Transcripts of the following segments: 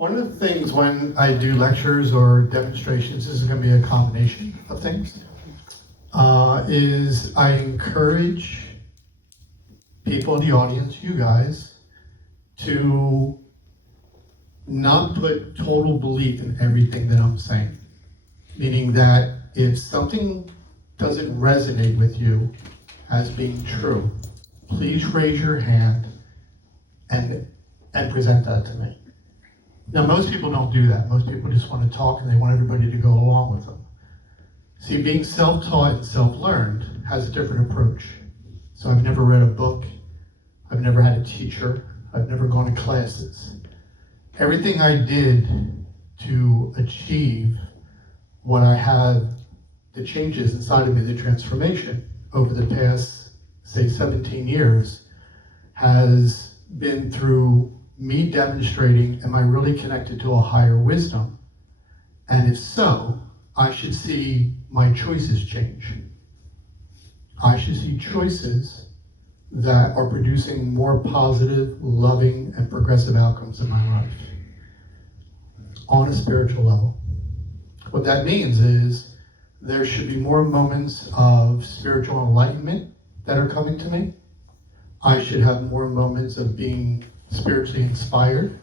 One of the things when I do lectures or demonstrations, this is going to be a combination of things, is I encourage people in the audience, you guys, to not put total belief in everything that I'm saying. Meaning that if something doesn't resonate with you as being true, please raise your hand and present that to me. Now, most people don't do that. Most people just want to talk and they want everybody to go along with them. See, being self-taught and self-learned has a different approach. So I've never read a book. I've never had a teacher. I've never gone to classes. Everything I did to achieve what I have, the changes inside of me, the transformation over the past, say, 17 years, has been through me demonstrating, am I really connected to a higher wisdom? And if so, I should see my choices change. I should see choices that are producing more positive, loving, and progressive outcomes in my life on a spiritual level. What that means is there should be more moments of spiritual enlightenment that are coming to me. I should have more moments of being spiritually inspired.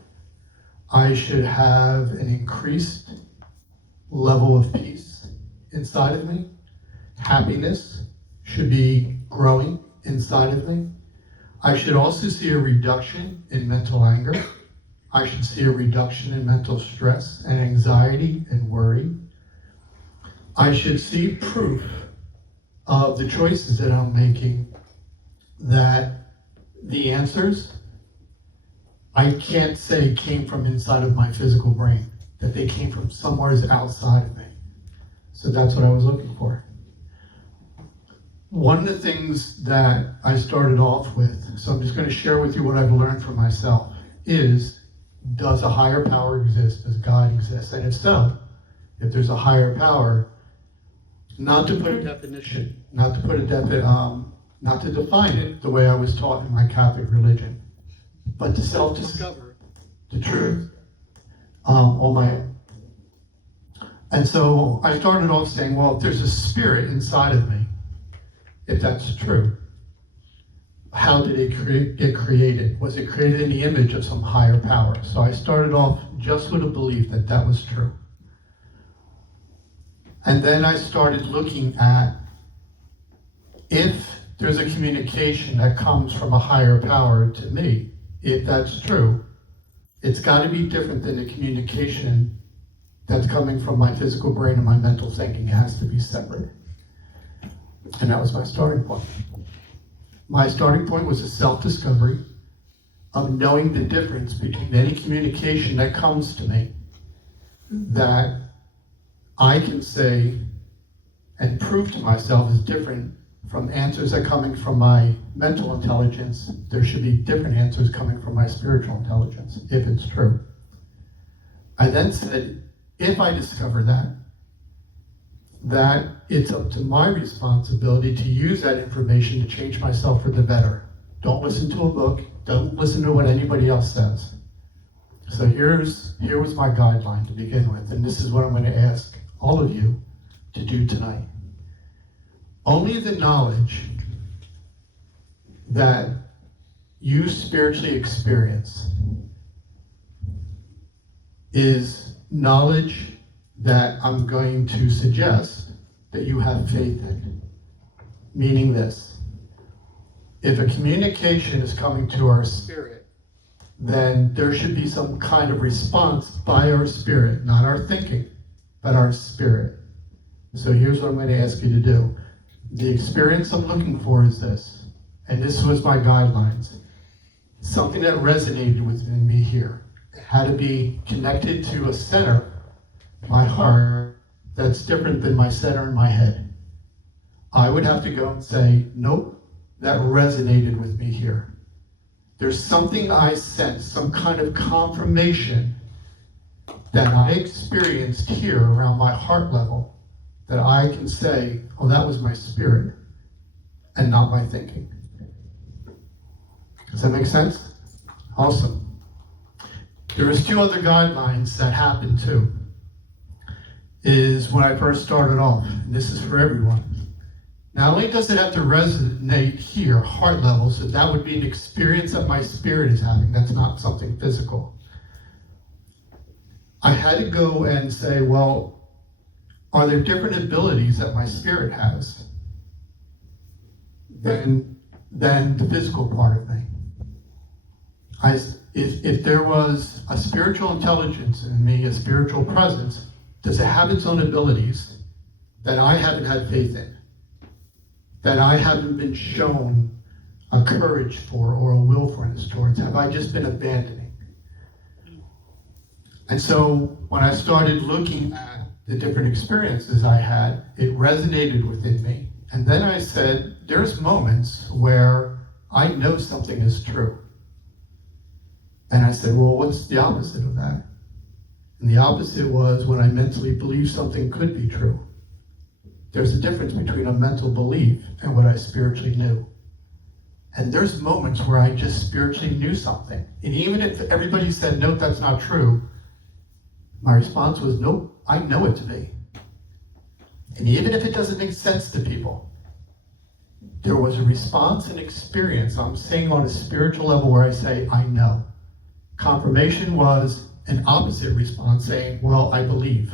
I should have an increased level of peace inside of me. Happiness should be growing inside of me. I should also see a reduction in mental anger. I should see a reduction in mental stress and anxiety and worry. I should see proof of the choices that I'm making, that the answers I can't say came from inside of my physical brain, that they came from somewhere outside of me. So that's what I was looking for. One of the things that I started off with, so I'm just going to share with you what I've learned for myself, is, does a higher power exist? Does God exist? And if so, if there's a higher power, not to put a definition, not to define it the way I was taught in my Catholic religion, but to self-discover the truth on my own. And so I started off saying, well, if there's a spirit inside of me, if that's true, how did it get created? Was it created in the image of some higher power? So I started off just with a belief that that was true. And then I started looking at, if there's a communication that comes from a higher power to me, if that's true, it's got to be different than the communication that's coming from my physical brain and my mental thinking. It has to be separate. And that was my starting point. My starting point was a self-discovery of knowing the difference between any communication that comes to me that I can say and prove to myself is different from answers that are coming from my mental intelligence. There should be different answers coming from my spiritual intelligence, if it's true. I then said, if I discover that it's up to my responsibility to use that information to change myself for the better. Don't listen to a book. Don't listen to what anybody else says. So here was my guideline to begin with, and this is what I'm going to ask all of you to do tonight. Only the knowledge that you spiritually experience is knowledge that I'm going to suggest that you have faith in. Meaning this: if a communication is coming to our spirit, then there should be some kind of response by our spirit, not our thinking, but our spirit. So here's what I'm going to ask you to do. The experience I'm looking for is this, and this was my guidelines. Something that resonated with me here. It had to be connected to a center, my heart, that's different than my center in my head. I would have to go and say, nope, that resonated with me here. There's something I sense, some kind of confirmation that I experienced here around my heart level, that I can say, oh, that was my spirit and not my thinking. Does that make sense? Awesome. There was two other guidelines that happened too. Is when I first started off, and this is for everyone. Not only does it have to resonate here, heart level, so that would be an experience that my spirit is having, that's not something physical. I had to go and say, well, are there different abilities that my spirit has than the physical part of me? If there was a spiritual intelligence in me, a spiritual presence, does it have its own abilities that I haven't had faith in? That I haven't been shown a courage for or a willfulness towards? Have I just been abandoning? And so when I started looking at the different experiences I had, it resonated within me. And then I said, there's moments where I know something is true. And I said, well, what's the opposite of that? And the opposite was when I mentally believed something could be true. There's a difference between a mental belief and what I spiritually knew. And there's moments where I just spiritually knew something. And even if everybody said, nope, that's not true, my response was, nope, I know it to be. And even if it doesn't make sense to people, there was a response and experience I'm saying on a spiritual level where I say, I know. Confirmation was an opposite response saying, well, I believe.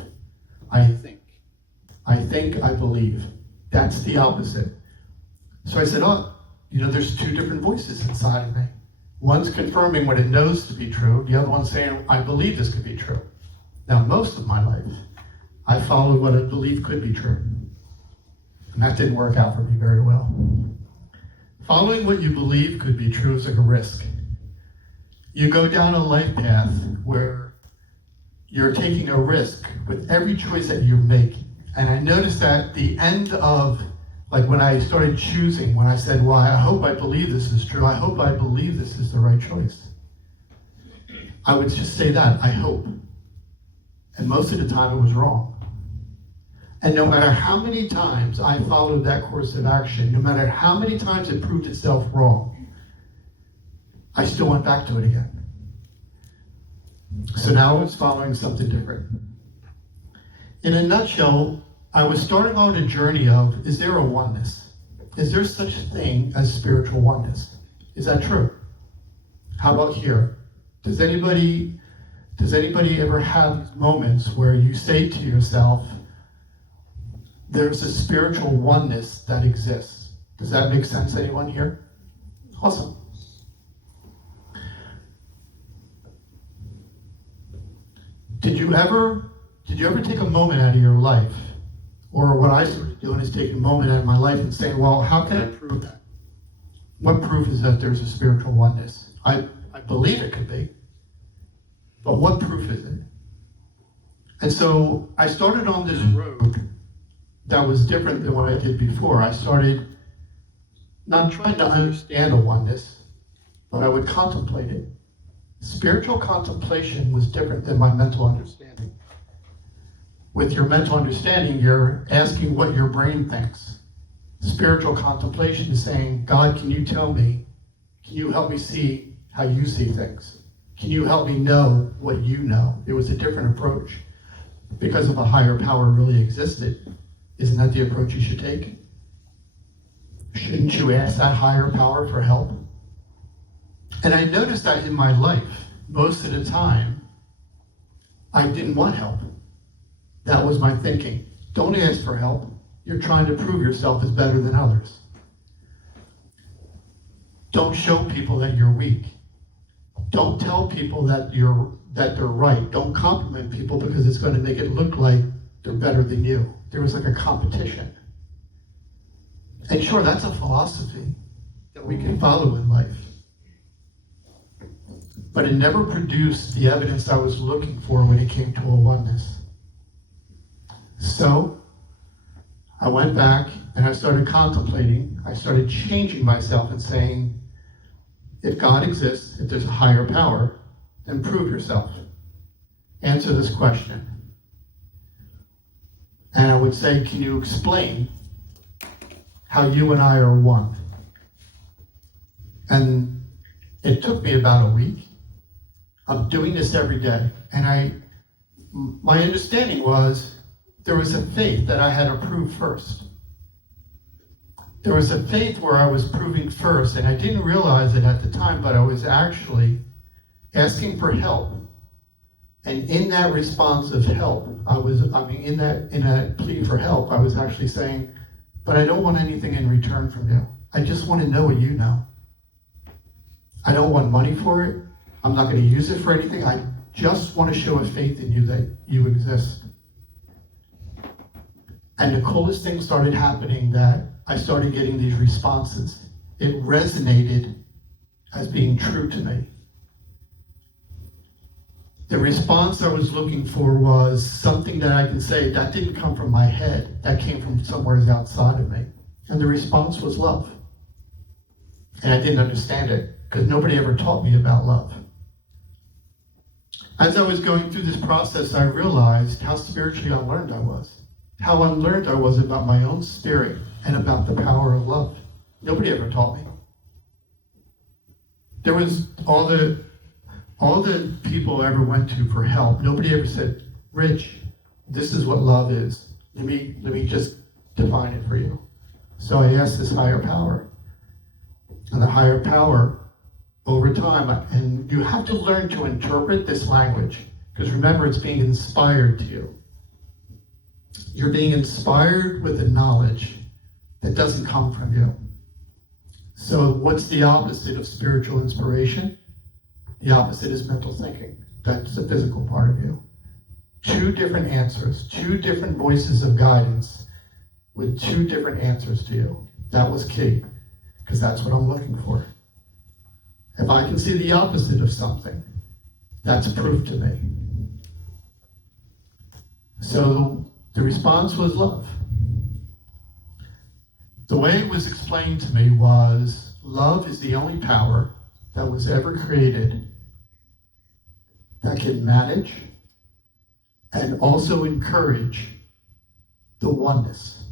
I think, I believe. That's the opposite. So I said, oh, there's two different voices inside of me. One's confirming what it knows to be true. The other one's saying, I believe this could be true. Now, most of my life, I followed what I believed could be true. And that didn't work out for me very well. Following what you believe could be true is like a risk. You go down a life path where you're taking a risk with every choice that you make. And I noticed that the end of, like when I started choosing, when I said, well, I hope I believe this is true, I hope I believe this is the right choice. I would just say that, I hope. And most of the time it was wrong. And no matter how many times I followed that course of action, no matter how many times it proved itself wrong, I still went back to it again. So now I was following something different. In a nutshell, I was starting on a journey of, is there a oneness? Is there such a thing as spiritual oneness? Is that true? How about here? Does anybody ever have moments where you say to yourself, there's a spiritual oneness that exists? Does that make sense, anyone here? Awesome. Did you ever take a moment out of your life, or what I started doing is taking a moment out of my life and saying, well, how can I prove that? What proof is that there's a spiritual oneness? I believe it could be, but what proof is it? And so I started on this road that was different than what I did before. I started not trying to understand a oneness, but I would contemplate it. Spiritual contemplation was different than my mental understanding. With your mental understanding, you're asking what your brain thinks. Spiritual contemplation is saying, God, can you tell me? Can you help me see how you see things? Can you help me know what you know? It was a different approach. Because if a higher power really existed, isn't that the approach you should take? Shouldn't you ask that higher power for help? And I noticed that in my life, most of the time, I didn't want help. That was my thinking. Don't ask for help. You're trying to prove yourself as better than others. Don't show people that you're weak. Don't tell people that they're right. Don't compliment people because it's going to make it look like they're better than you. There was like a competition. And sure, that's a philosophy that we can follow in life. But it never produced the evidence I was looking for when it came to a oneness. So I went back and I started contemplating. I started changing myself and saying, if God exists, if there's a higher power, then prove yourself. Answer this question. And I would say, can you explain how you and I are one? And it took me about a week. I'm doing this every day. And my understanding was there was a faith that I had to prove first. There was a faith where I was proving first, and I didn't realize it at the time, but I was actually asking for help. And in that response of help, in that plea for help, I was actually saying, but I don't want anything in return from you. I just want to know what you know. I don't want money for it. I'm not going to use it for anything. I just want to show a faith in you that you exist. And the coolest thing started happening, that I started getting these responses. It resonated as being true to me. The response I was looking for was something that I can say that didn't come from my head, that came from somewhere outside of me. And the response was love. And I didn't understand it because nobody ever taught me about love. As I was going through this process, I realized how spiritually unlearned I was. How unlearned I was about my own spirit and about the power of love. Nobody ever taught me. There was all the people I ever went to for help. Nobody ever said, Rich, this is what love is. Let me just define it for you. So I asked this higher power. And the higher power, over time, and you have to learn to interpret this language, because remember, it's being inspired to you. You're being inspired with a knowledge that doesn't come from you. So what's the opposite of spiritual inspiration? The opposite is mental thinking. That's the physical part of you. Two different answers, two different voices of guidance with two different answers to you. That was key, because that's what I'm looking for. If I can see the opposite of something, that's proof to me. So the response was love. The way it was explained to me was, love is the only power that was ever created that can manage and also encourage the oneness.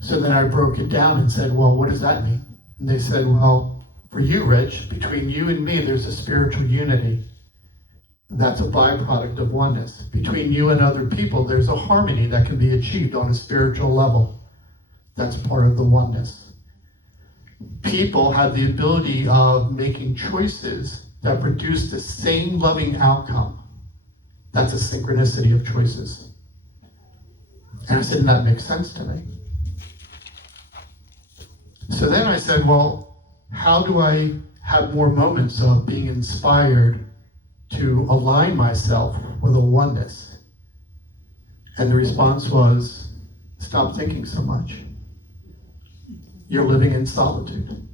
So then I broke it down and said, well, what does that mean? And they said, well, for you, Rich, between you and me, there's a spiritual unity. That's a byproduct of oneness. Between you and other people, there's a harmony that can be achieved on a spiritual level. That's part of the oneness. People have the ability of making choices that produce the same loving outcome. That's a synchronicity of choices. And I said, and that makes sense to me. So then I said, well, how do I have more moments of being inspired to align myself with a oneness? And the response was, stop thinking so much. You're living in solitude.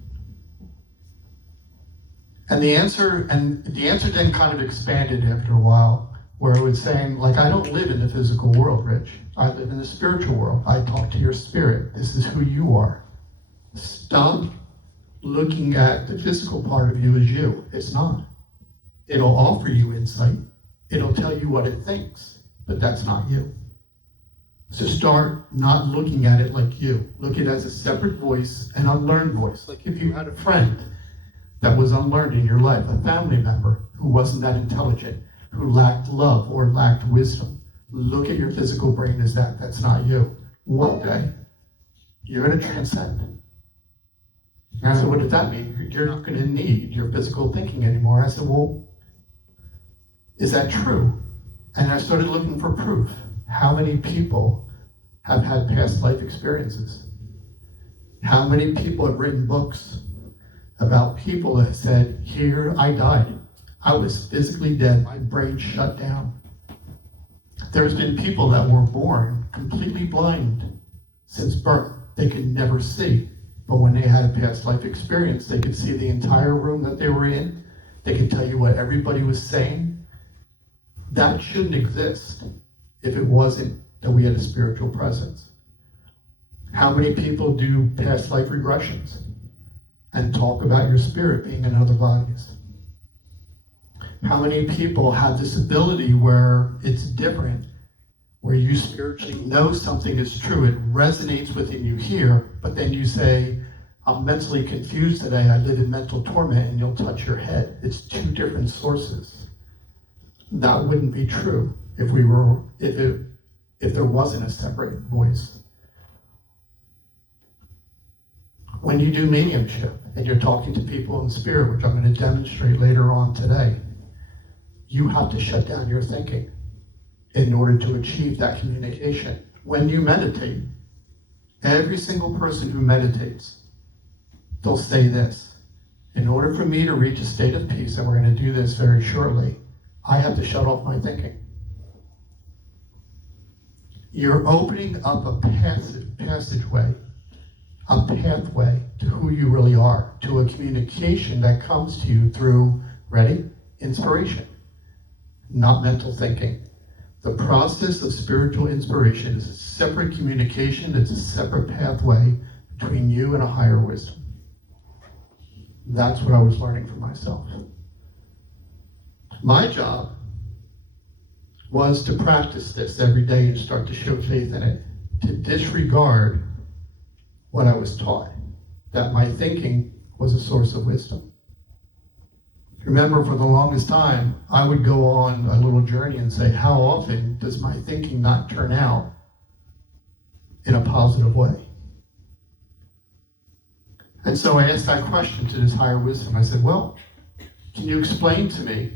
And the answer then kind of expanded after a while, where it was saying, like, I don't live in the physical world, Rich. I live in the spiritual world. I talk to your spirit. This is who you are. Stop looking at the physical part of you as you. It's not. It'll offer you insight. It'll tell you what it thinks, but that's not you. So start not looking at it like you. Look at it as a separate voice, an unlearned voice. Like if you had a friend that was unlearned in your life, a family member who wasn't that intelligent, who lacked love or lacked wisdom, look at your physical brain as that. That's not you. One day, you're going to transcend. And I said, what does that mean? You're not going to need your physical thinking anymore. I said, well, is that true? And I started looking for proof. How many people have had past life experiences? How many people have written books about people that said, here, I died. I was physically dead. My brain shut down. There's been people that were born completely blind since birth. They could never see. But when they had a past life experience, they could see the entire room that they were in. They could tell you what everybody was saying. That shouldn't exist if it wasn't that we had a spiritual presence. How many people do past life regressions and talk about your spirit being in other bodies? How many people have this ability where it's different, where you spiritually know something is true, it resonates within you here, but then you say, I'm mentally confused today, I live in mental torment, and you'll touch your head. It's two different sources. That wouldn't be true if there wasn't a separate voice. When you do mediumship and you're talking to people in spirit, which I'm going to demonstrate later on today, you have to shut down your thinking in order to achieve that communication. When you meditate, every single person who meditates, they'll say this: in order for me to reach a state of peace, and we're going to do this very shortly, I have to shut off my thinking. You're opening up a passageway, a pathway to who you really are, to a communication that comes to you through, ready? Inspiration, not mental thinking. The process of spiritual inspiration is a separate communication. It's a separate pathway between you and a higher wisdom. That's what I was learning for myself. My job was to practice this every day and start to show faith in it, to disregard what I was taught, that my thinking was a source of wisdom. Remember, for the longest time, I would go on a little journey and say, how often does my thinking not turn out in a positive way? And so I asked that question to this higher wisdom. I said, well, can you explain to me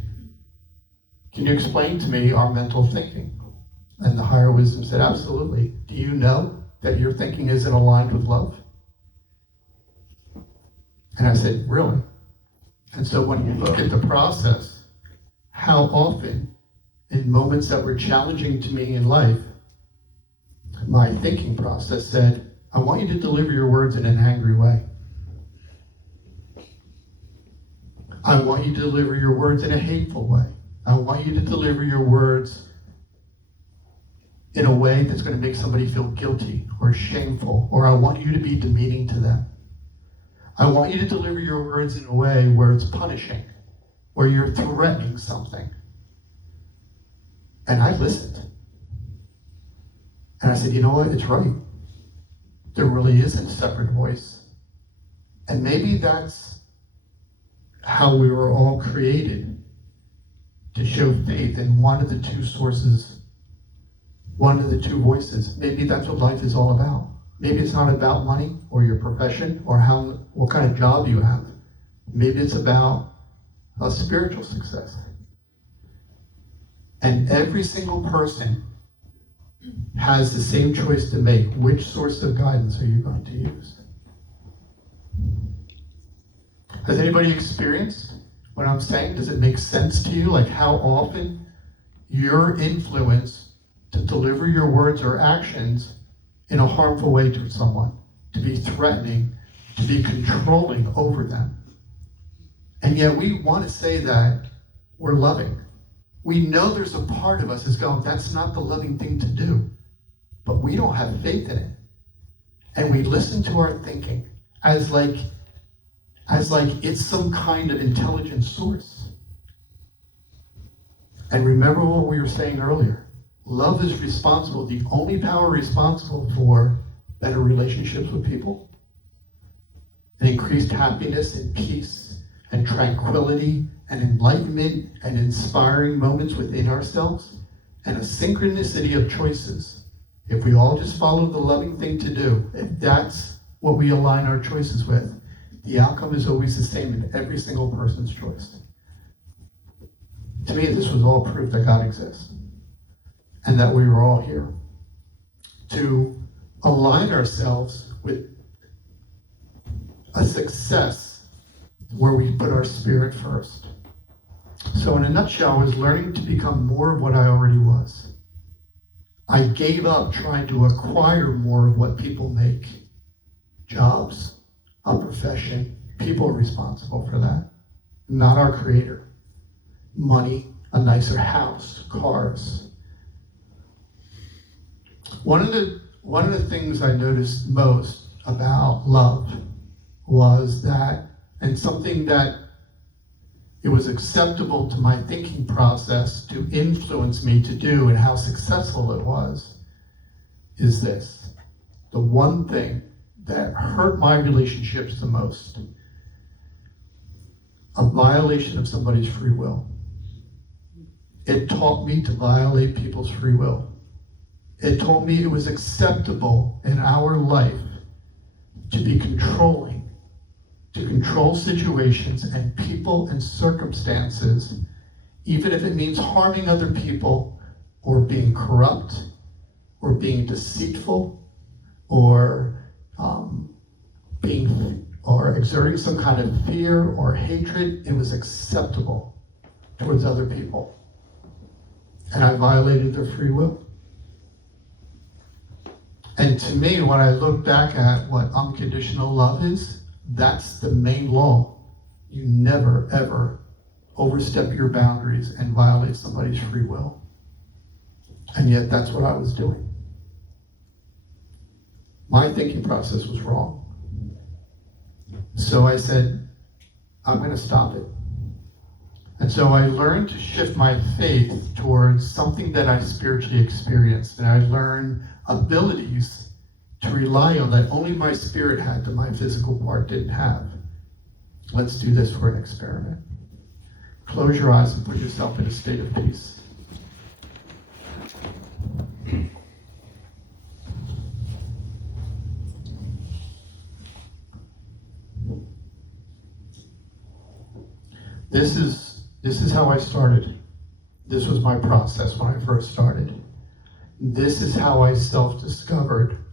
our mental thinking? And the higher wisdom said, absolutely. Do you know that your thinking isn't aligned with love? And I said, really? And so when you look at the process, how often in moments that were challenging to me in life, my thinking process said, I want you to deliver your words in an angry way. I want you to deliver your words in a hateful way. I want you to deliver your words in a way that's going to make somebody feel guilty or shameful, or I want you to be demeaning to them. I want you to deliver your words in a way where it's punishing, where you're threatening something. And I listened. And I said, you know what? It's right. There really isn't a separate voice. And maybe that's how we were all created, to show faith in one of the two sources, one of the two voices. Maybe that's what life is all about. Maybe it's not about money or your profession or what kind of job you have. Maybe it's about a spiritual success. And every single person has the same choice to make. Which source of guidance are you going to use? Has anybody experienced what I'm saying? Does it make sense to you? Like how often your influence to deliver your words or actions in a harmful way to someone, to be threatening, to be controlling over them. And yet we want to say that we're loving. We know there's a part of us that's going, that's not the loving thing to do. But we don't have faith in it. And we listen to our thinking as like it's some kind of intelligent source. And remember what we were saying earlier. Love is responsible, the only power responsible for better relationships with people, and increased happiness and peace and tranquility and enlightenment and inspiring moments within ourselves, and a synchronicity of choices. If we all just follow the loving thing to do, if that's what we align our choices with, the outcome is always the same in every single person's choice. To me, this was all proof that God exists and that we were all here to align ourselves with a success where we put our spirit first. So in a nutshell, I was learning to become more of what I already was. I gave up trying to acquire more of what people make. Jobs, a profession, people are responsible for that, not our creator. Money, a nicer house, cars. One of the things I noticed most about love was that, and something that it was acceptable to my thinking process to influence me to do and how successful it was, is this. The one thing that hurt my relationships the most. A violation of somebody's free will. It taught me to violate people's free will. It told me it was acceptable in our life to be controlling, to control situations and people and circumstances, even if it means harming other people or being corrupt or being deceitful or exerting some kind of fear or hatred. It was acceptable towards other people. And I violated their free will. And to me, when I look back at what unconditional love is, that's the main law. You never, ever overstep your boundaries and violate somebody's free will. And yet that's what I was doing. My thinking process was wrong. So I said, I'm going to stop it. And so I learned to shift my faith towards something that I spiritually experienced. And I learned abilities to rely on that only my spirit had that my physical part didn't have. Let's do this for an experiment. Close your eyes and put yourself in a state of peace. This is how I started. This was my process when I first started. This is how I self-discovered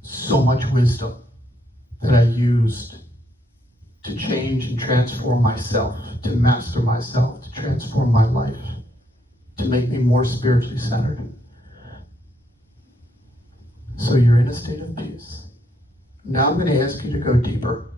so much wisdom that I used to change and transform myself, to master myself, to transform my life, to make me more spiritually centered. So you're in a state of peace. Now I'm going to ask you to go deeper.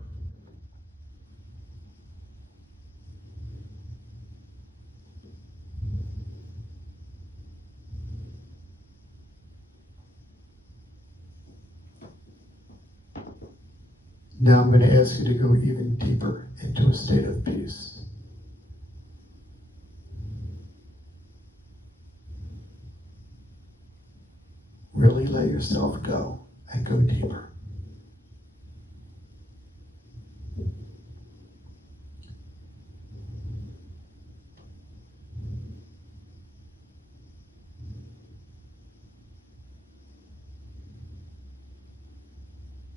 Now I'm going to ask you to go even deeper into a state of peace. Really let yourself go and go deeper.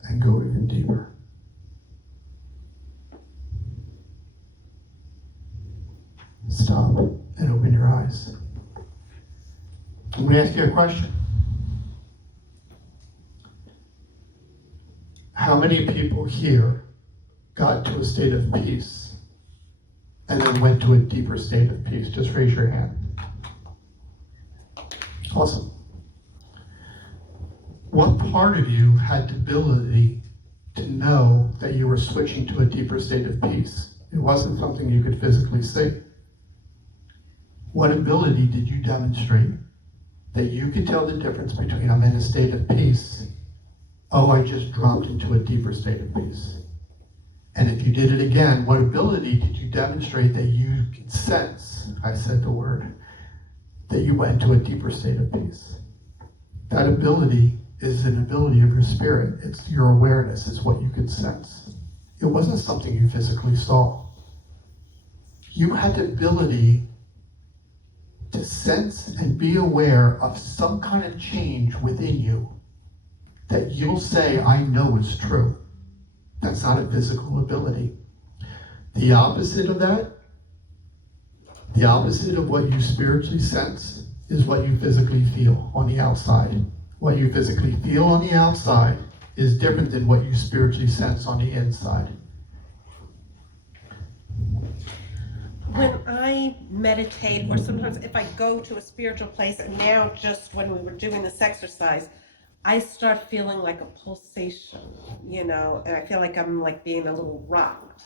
And go even deeper. Stop and open your eyes. I'm going to ask you a question. How many people here got to a state of peace and then went to a deeper state of peace? Just raise your hand. Awesome. What part of you had the ability to know that you were switching to a deeper state of peace? It wasn't something you could physically see. What ability did you demonstrate that you could tell the difference between I'm in a state of peace, oh, I just dropped into a deeper state of peace? And if you did it again, what ability did you demonstrate that you could sense, I said the word, that you went into a deeper state of peace? That ability is an ability of your spirit. It's your awareness. It's what you could sense. It wasn't something you physically saw. You had the ability to sense and be aware of some kind of change within you that you'll say, I know is true. That's not a physical ability. The opposite of that, the opposite of what you spiritually sense, is what you physically feel on the outside. What you physically feel on the outside is different than what you spiritually sense on the inside. When I meditate, or sometimes if I go to a spiritual place, and now just when we were doing this exercise, I start feeling like a pulsation, and I feel like I'm like being a little rocked.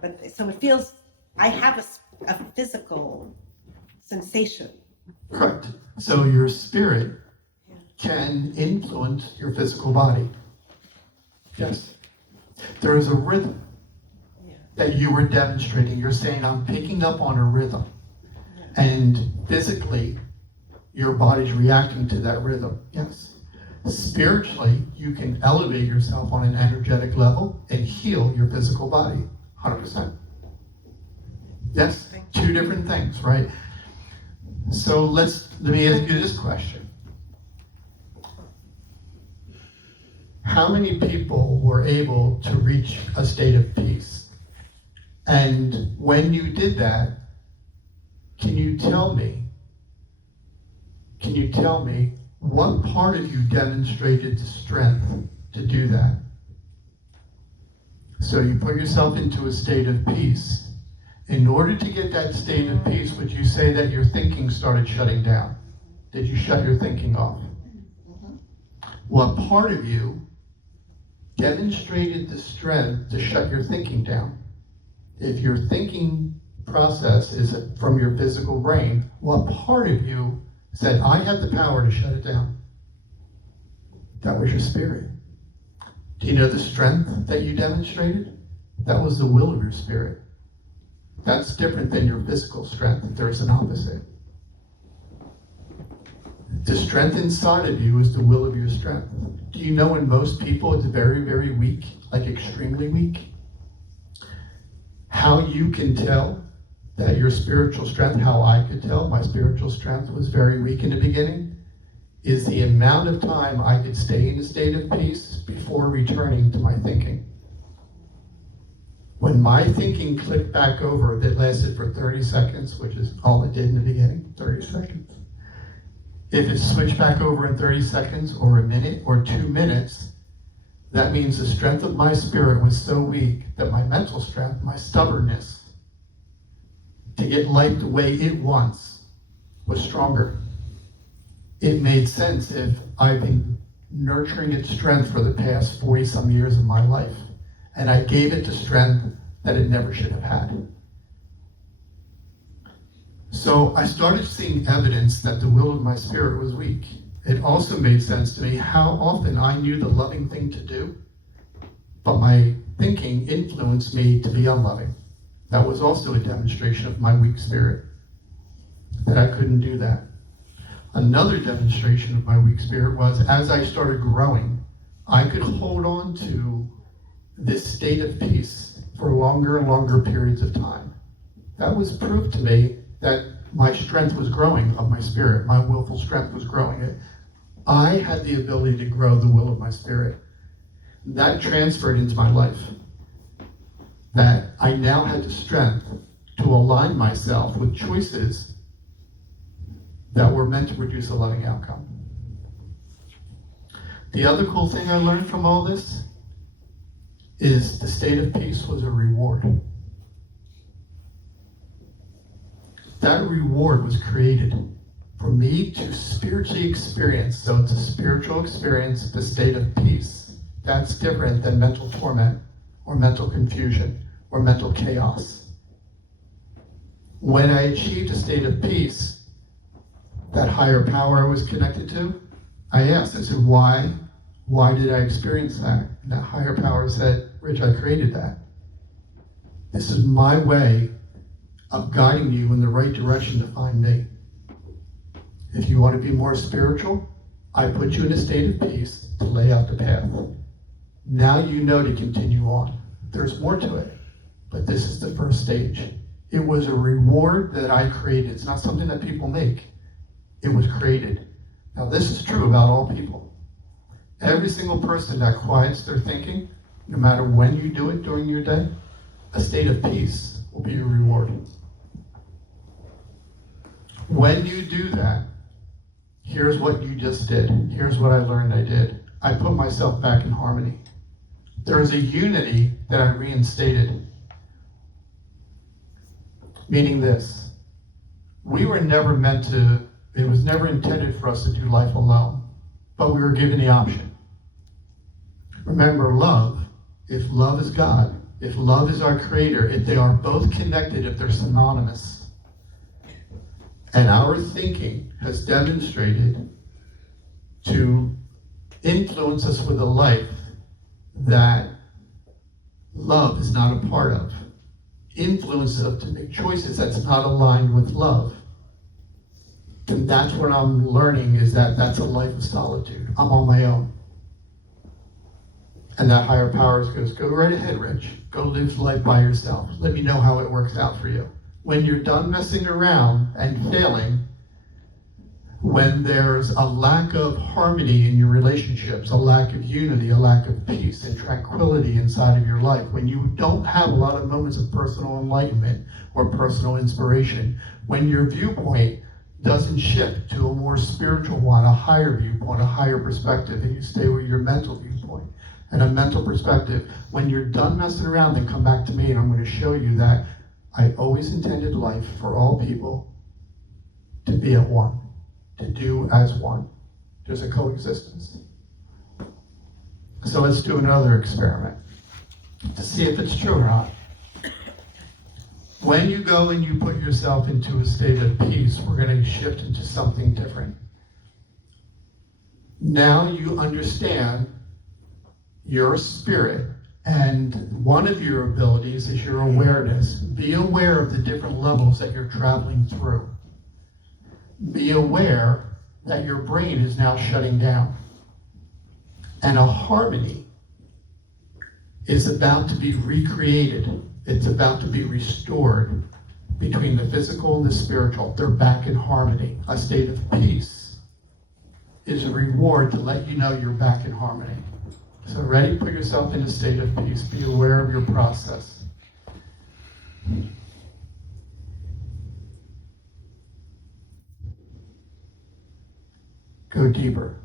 But so it feels, I have a physical sensation. Correct. So your spirit can influence your physical body. Yes. There is a rhythm that you were demonstrating. You're saying, I'm picking up on a rhythm. And physically, your body's reacting to that rhythm. Yes. Spiritually, you can elevate yourself on an energetic level and heal your physical body, 100%. Yes, two different things, right? So let me ask you this question. How many people were able to reach a state of peace? And when you did that, can you tell me what part of you demonstrated the strength to do that? So you put yourself into a state of peace. In order to get that state of peace, would you say that your thinking started shutting down? Did you shut your thinking off? What part of you demonstrated the strength to shut your thinking down? If your thinking process is from your physical brain, what part of you said, I have the power to shut it down? That was your spirit. Do you know the strength that you demonstrated? That was the will of your spirit. That's different than your physical strength. There's an opposite. The strength inside of you is the will of your strength. Do you know in most people it's very, very weak, like extremely weak? How you can tell that your spiritual strength, how I could tell my spiritual strength was very weak in the beginning, is the amount of time I could stay in a state of peace before returning to my thinking. When my thinking clicked back over, that lasted for 30 seconds, which is all it did in the beginning, 30 seconds. If it switched back over in 30 seconds or a minute or 2 minutes, that means the strength of my spirit was so weak that my mental strength, my stubbornness to get life the way it wants was stronger. It made sense if I've been nurturing its strength for the past 40 some years of my life, and I gave it the strength that it never should have had. So I started seeing evidence that the will of my spirit was weak. It also made sense to me how often I knew the loving thing to do, but my thinking influenced me to be unloving. That was also a demonstration of my weak spirit, that I couldn't do that. Another demonstration of my weak spirit was as I started growing, I could hold on to this state of peace for longer and longer periods of time. That was proof to me that my strength was growing of my spirit. My willful strength was growing. I had the ability to grow the will of my spirit. That transferred into my life. That I now had the strength to align myself with choices that were meant to produce a loving outcome. The other cool thing I learned from all this is the state of peace was a reward. That reward was created for me to spiritually experience. So it's a spiritual experience, the state of peace. That's different than mental torment or mental confusion or mental chaos. When I achieved a state of peace, that higher power I was connected to, I asked, I said, why did I experience that? And that higher power said, Rich, I created that. This is my way of guiding you in the right direction to find me. If you want to be more spiritual, I put you in a state of peace to lay out the path. Now you know to continue on. There's more to it, but this is the first stage. It was a reward that I created. It's not something that people make. It was created. Now this is true about all people. Every single person that quiets their thinking, no matter when you do it during your day, a state of peace will be your reward. When you do that, here's what you just did. Here's what I learned I did. I put myself back in harmony. There's a unity that I reinstated. Meaning this, we were never meant to, it was never intended for us to do life alone, but we were given the option. Remember, love, if love is God, if love is our creator, if they are both connected, if they're synonymous, and our thinking has demonstrated to influence us with a life that love is not a part of, influences us to make choices that's not aligned with love, And that's what I'm learning, is that that's a life of solitude. I'm on my own. And that higher power goes, go right ahead, Rich. Go live life by yourself. Let me know how it works out for you. When you're done messing around and failing, when there's a lack of harmony in your relationships, a lack of unity, a lack of peace and tranquility inside of your life, when you don't have a lot of moments of personal enlightenment or personal inspiration, when your viewpoint doesn't shift to a more spiritual one, a higher viewpoint, a higher perspective, and you stay with your mental viewpoint and a mental perspective, when you're done messing around, then come back to me and I'm going to show you that I always intended life for all people to be at one, to do as one. There's a coexistence. So let's do another experiment to see if it's true or not. When you go and you put yourself into a state of peace, we're going to shift into something different. Now you understand your spirit, and one of your abilities is your awareness. Be aware of the different levels that you're traveling through. Be aware that your brain is now shutting down. And a harmony is about to be recreated. It's about to be restored between the physical and the spiritual. They're back in harmony. A state of peace is a reward to let you know you're back in harmony. So ready? Put yourself in a state of peace. Be aware of your process. Go deeper.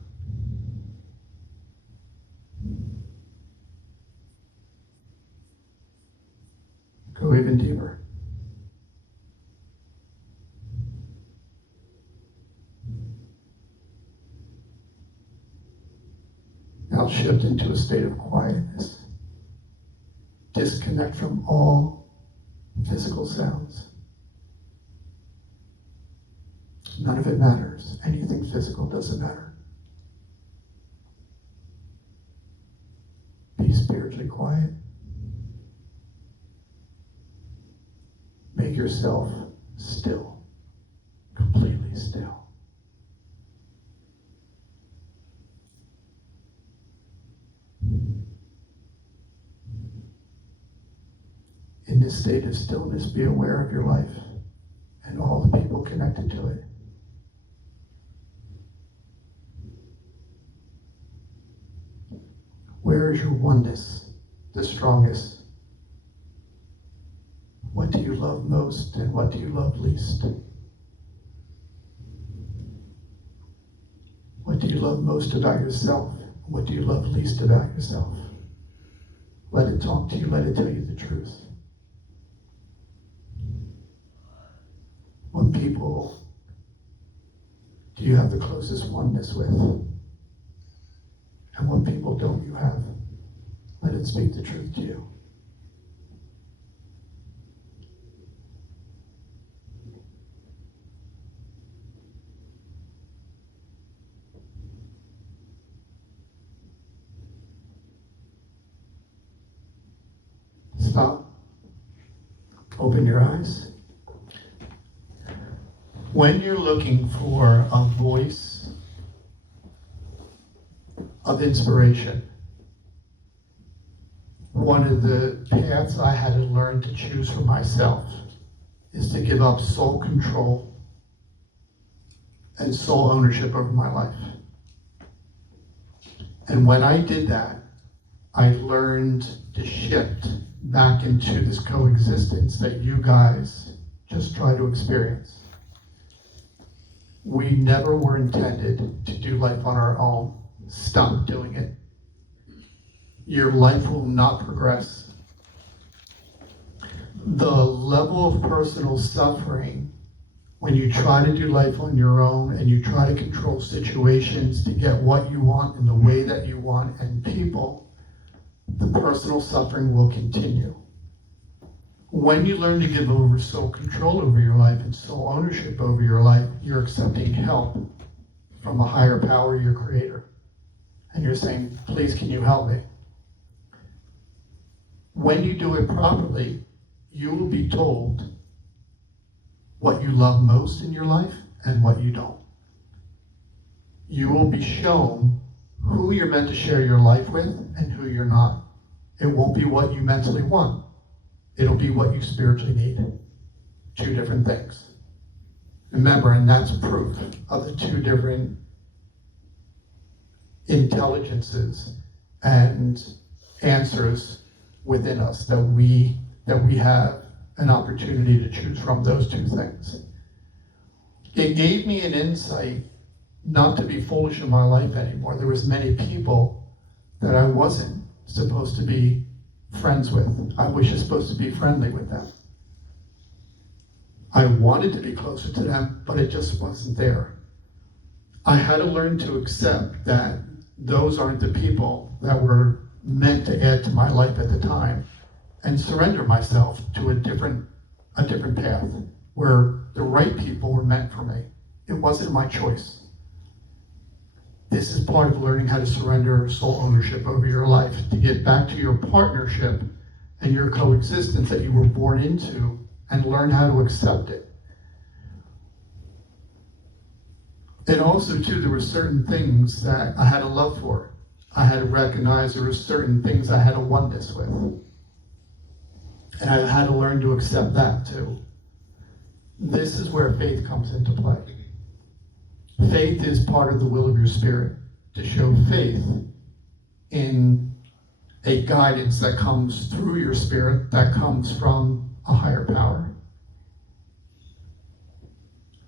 Go even deeper. Now shift into a state of quietness. Disconnect from all physical sounds. None of it matters. Anything physical doesn't matter. Be spiritually quiet. Make yourself still, completely still. In this state of stillness, be aware of your life and all the people connected to it. Where is your oneness the strongest? What do you love most and what do you love least? What do you love most about yourself? What do you love least about yourself? Let it talk to you. Let it tell you the truth. What people do you have the closest oneness with? And what people don't you have? Let it speak the truth to you. Stop. Open your eyes. When you're looking for a voice of inspiration, one of the paths I had to learn to choose for myself is to give up soul control and soul ownership over my life. And when I did that, I learned to shift back into this coexistence that you guys just try to experience. We never were intended to do life on our own. Stop doing it. Your life will not progress. The level of personal suffering when you try to do life on your own and you try to control situations to get what you want in the way that you want and people, the personal suffering will continue. When you learn to give over soul control over your life and soul ownership over your life, you're accepting help from a higher power, your creator. And you're saying, please, can you help me? When you do it properly, you will be told what you love most in your life and what you don't. You will be shown who you're meant to share your life with and who you're not. It won't be what you mentally want. It'll be what you spiritually need. Two different things. Remember, and that's proof of the two different intelligences and answers within us that we have an opportunity to choose from those two things. It gave me an insight not to be foolish in my life anymore. There was many people that I wasn't supposed to be friends with. I was just supposed to be friendly with them. I wanted to be closer to them, but it just wasn't there. I had to learn to accept that those aren't the people that were meant to add to my life at the time, and surrender myself to a different path where the right people were meant for me. It wasn't my choice. This is part of learning how to surrender soul ownership over your life, to get back to your partnership and your coexistence that you were born into, and learn how to accept it. And also, too, there were certain things that I had a love for. I had to recognize there were certain things I had a oneness with. And I had to learn to accept that, too. This is where faith comes into play. Faith is part of the will of your spirit, to show faith in a guidance that comes through your spirit, that comes from a higher power.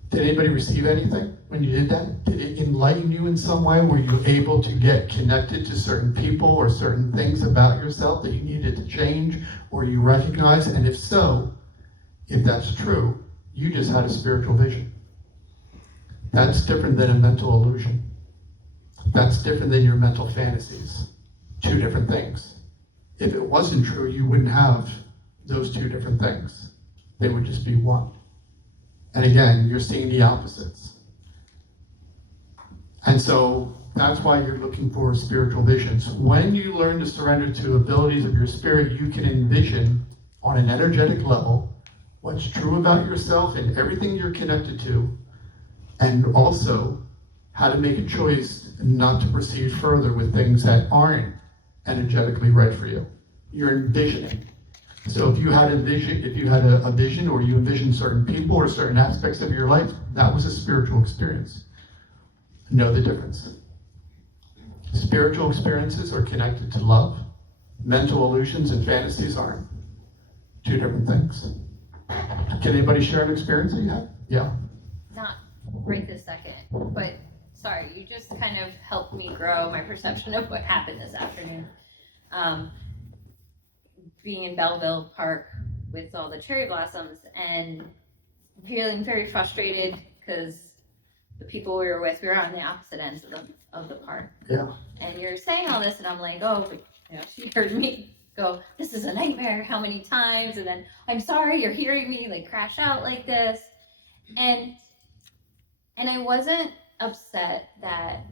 Did anybody receive anything when you did that? Did it enlighten you in some way? Were you able to get connected to certain people or certain things about yourself that you needed to change or you recognize? And if so, if that's true, you just had a spiritual vision. That's different than a mental illusion. That's different than your mental fantasies. Two different things. If it wasn't true, you wouldn't have those two different things. They would just be one. And again, you're seeing the opposites. And so that's why you're looking for spiritual visions. When you learn to surrender to abilities of your spirit, you can envision on an energetic level what's true about yourself and everything you're connected to, and also how to make a choice not to proceed further with things that aren't energetically right for you. You're envisioning. So if you had a vision, or you envisioned certain people or certain aspects of your life, that was a spiritual experience. Know the difference. Spiritual experiences are connected to love. Mental illusions and fantasies aren't. Two different things. Can anybody share an experience that you had? Yeah. Not right this second, but sorry, you just kind of helped me grow my perception of what happened this afternoon. Being in Belleville Park with all the cherry blossoms and feeling very frustrated because the people we were with, we were on the opposite ends of the park. Yeah. And you're saying all this, and I'm like, oh, but, she heard me go, this is a nightmare, how many times? And then, I'm sorry, you're hearing me like crash out like this. And I wasn't upset that,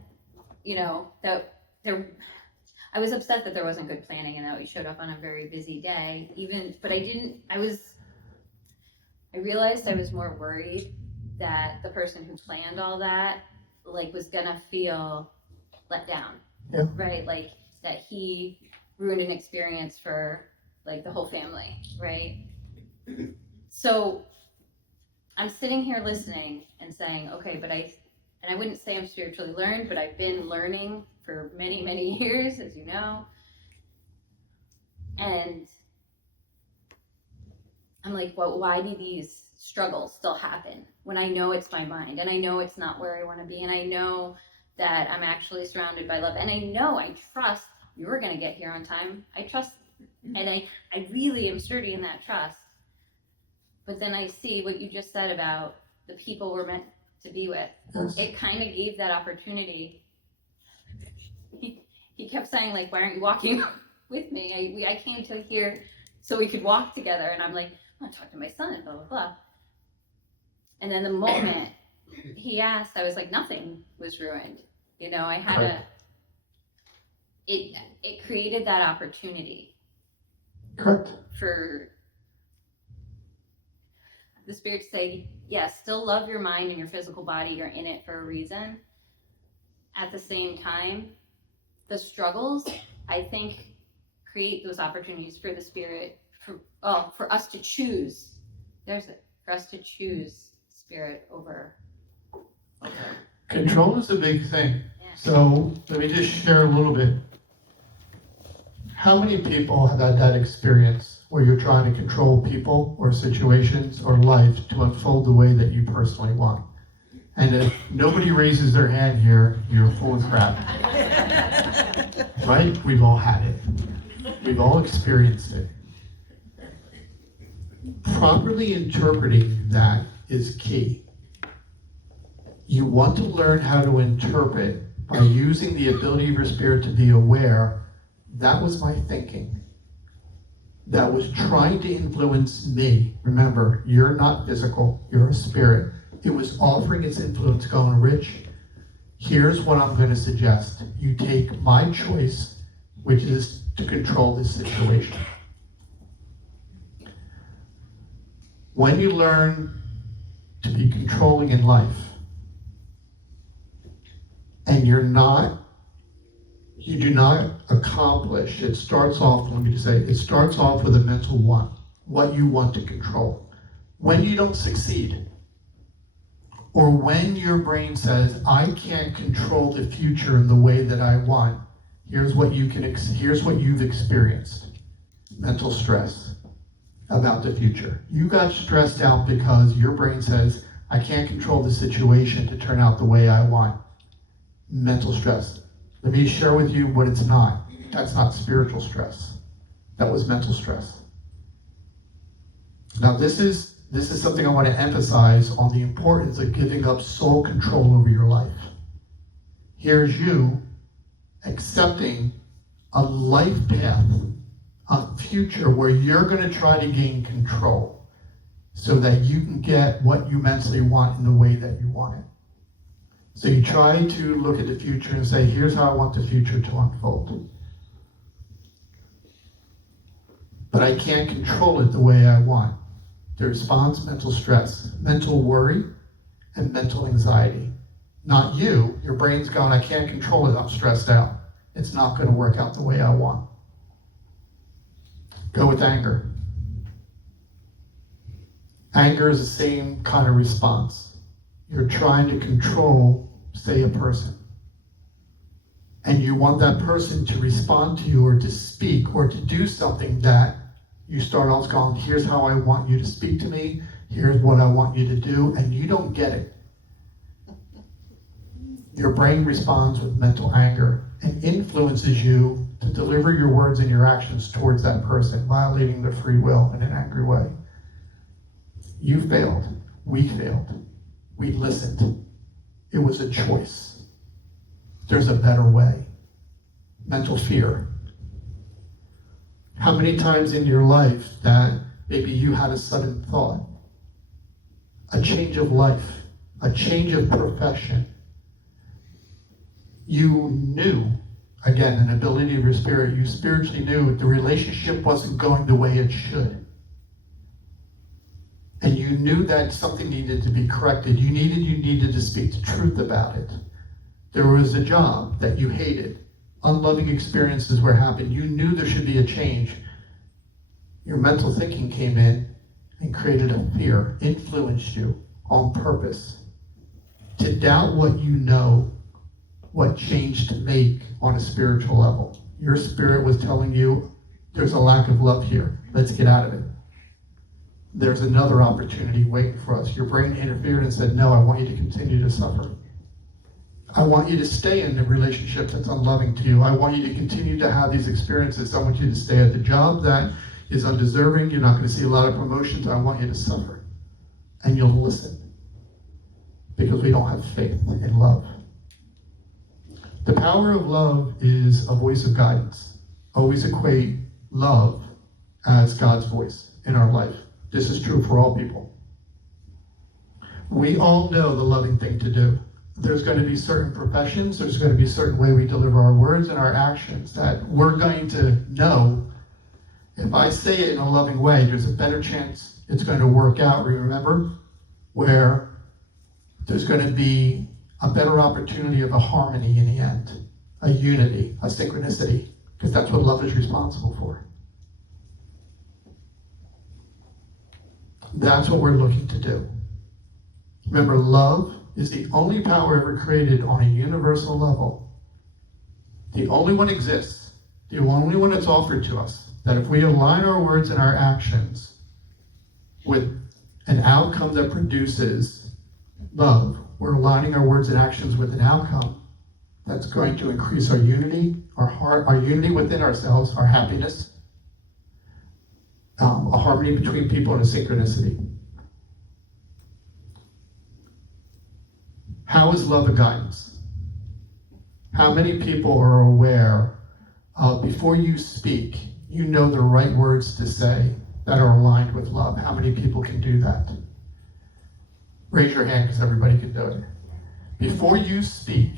that there, I was upset that there wasn't good planning and that we showed up on a very busy day, but I realized I was more worried that the person who planned all that, was gonna feel let down. Yeah. Right? Like, that he ruined an experience for, the whole family, right? So, I'm sitting here listening and saying, okay, and I wouldn't say I'm spiritually learned, but I've been learning for many, many years, as you know. And I'm like, well, why do these struggles still happen when I know it's my mind and I know it's not where I want to be and I know that I'm actually surrounded by love and I trust you're going to get here on time. I trust, and I really am sturdy in that trust. But then I see what you just said about the people we're meant to be with. Yes. It kind of gave that opportunity. He kept saying, why aren't you walking with me? I came to here so we could walk together. And I'm like, I'm going to talk to my son and blah, blah, blah. And then the moment he asked, I was like, nothing was ruined. I had it created that opportunity. Correct. For, the spirits say, yes, still love your mind and your physical body. You're in it for a reason. At the same time, the struggles, I think, create those opportunities for the spirit, for us to choose. For us to choose spirit over. Control is a big thing. Yeah. So let me just share a little bit. How many people have had that experience where you're trying to control people or situations or life to unfold the way that you personally want? And if nobody raises their hand here, you're full of crap. Right? We've all had it. We've all experienced it. Properly interpreting that is key. You want to learn how to interpret by using the ability of your spirit to be aware. That was my thinking. That was trying to influence me. Remember, you're not physical, you're a spirit. It was offering its influence, going, Rich, here's what I'm going to suggest. You take my choice, which is to control this situation. When you learn to be controlling in life, and you do not accomplish, it starts off, let me just say, it starts off with a mental want, what you want to control. When you don't succeed, or when your brain says, I can't control the future in the way that I want, here's what you've experienced. Mental stress about the future. You got stressed out because your brain says, I can't control the situation to turn out the way I want. Mental stress. Let me share with you what it's not. That's not spiritual stress. That was mental stress. Now this is something I want to emphasize on the importance of giving up sole control over your life. Here's you accepting a life path, a future where you're going to try to gain control so that you can get what you mentally want in the way that you want it. So you try to look at the future and say, here's how I want the future to unfold. But I can't control it the way I want. The response, mental stress, mental worry, and mental anxiety. Not you. Your brain's going, I can't control it, I'm stressed out. It's not going to work out the way I want. Go with anger. Anger is the same kind of response. You're trying to control, say, a person. And you want that person to respond to you or to speak or to do something that you start off going, here's how I want you to speak to me, here's what I want you to do, and you don't get it. Your brain responds with mental anger and influences you to deliver your words and your actions towards that person, violating their free will in an angry way. You failed. We failed. We listened. It was a choice. There's a better way. Mental fear. How many times in your life that maybe you had a sudden thought, a change of life, a change of profession, you knew, again, an ability of your spirit, you spiritually knew the relationship wasn't going the way it should. And you knew that something needed to be corrected. You needed to speak the truth about it. There was a job that you hated. Unloving experiences were happening. You knew there should be a change. Your mental thinking came in and created a fear, influenced you on purpose to doubt what you know, what change to make on a spiritual level. Your spirit was telling you, there's a lack of love here. Let's get out of it. There's another opportunity waiting for us. Your brain interfered and said, no, I want you to continue to suffer. I want you to stay in the relationship that's unloving to you. I want you to continue to have these experiences. I want you to stay at the job that is undeserving. You're not going to see a lot of promotions. I want you to suffer. And you'll listen. Because we don't have faith in love. The power of love is a voice of guidance. Always equate love as God's voice in our life. This is true for all people. We all know the loving thing to do. There's going to be certain professions, there's going to be a certain way we deliver our words and our actions that we're going to know if I say it in a loving way, there's a better chance it's going to work out, remember, where there's going to be a better opportunity of a harmony in the end, a unity, a synchronicity, because that's what love is responsible for. That's what we're looking to do. Remember, love is the only power ever created on a universal level. The only one exists, the only one that's offered to us, that if we align our words and our actions with an outcome that produces love, we're aligning our words and actions with an outcome that's going to increase our unity, our heart, our unity within ourselves, our happiness, a harmony between people, and a synchronicity. How is love a guidance? How many people are aware before you speak, you know the right words to say that are aligned with love? How many people can do that? Raise your hand because everybody can do it. Before you speak,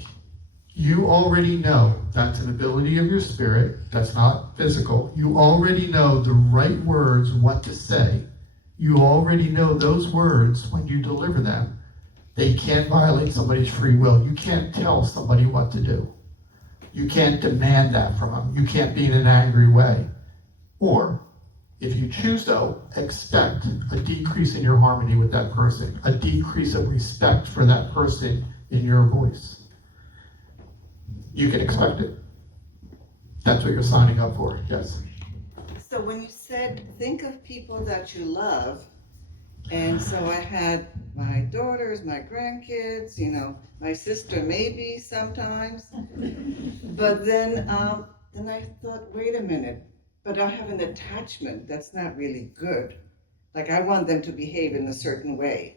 you already know that's an ability of your spirit, that's not physical. You already know the right words, what to say. You already know those words when you deliver them. They can't violate somebody's free will. You can't tell somebody what to do. You can't demand that from them. You can't be in an angry way. Or, if you choose though, expect a decrease in your harmony with that person, a decrease of respect for that person in your voice. You can expect it. That's what you're signing up for, yes. So when you said, think of people that you love, and so I had my daughters, my grandkids, my sister maybe sometimes, but then I thought, wait a minute, but I have an attachment that's not really good. Like I want them to behave in a certain way.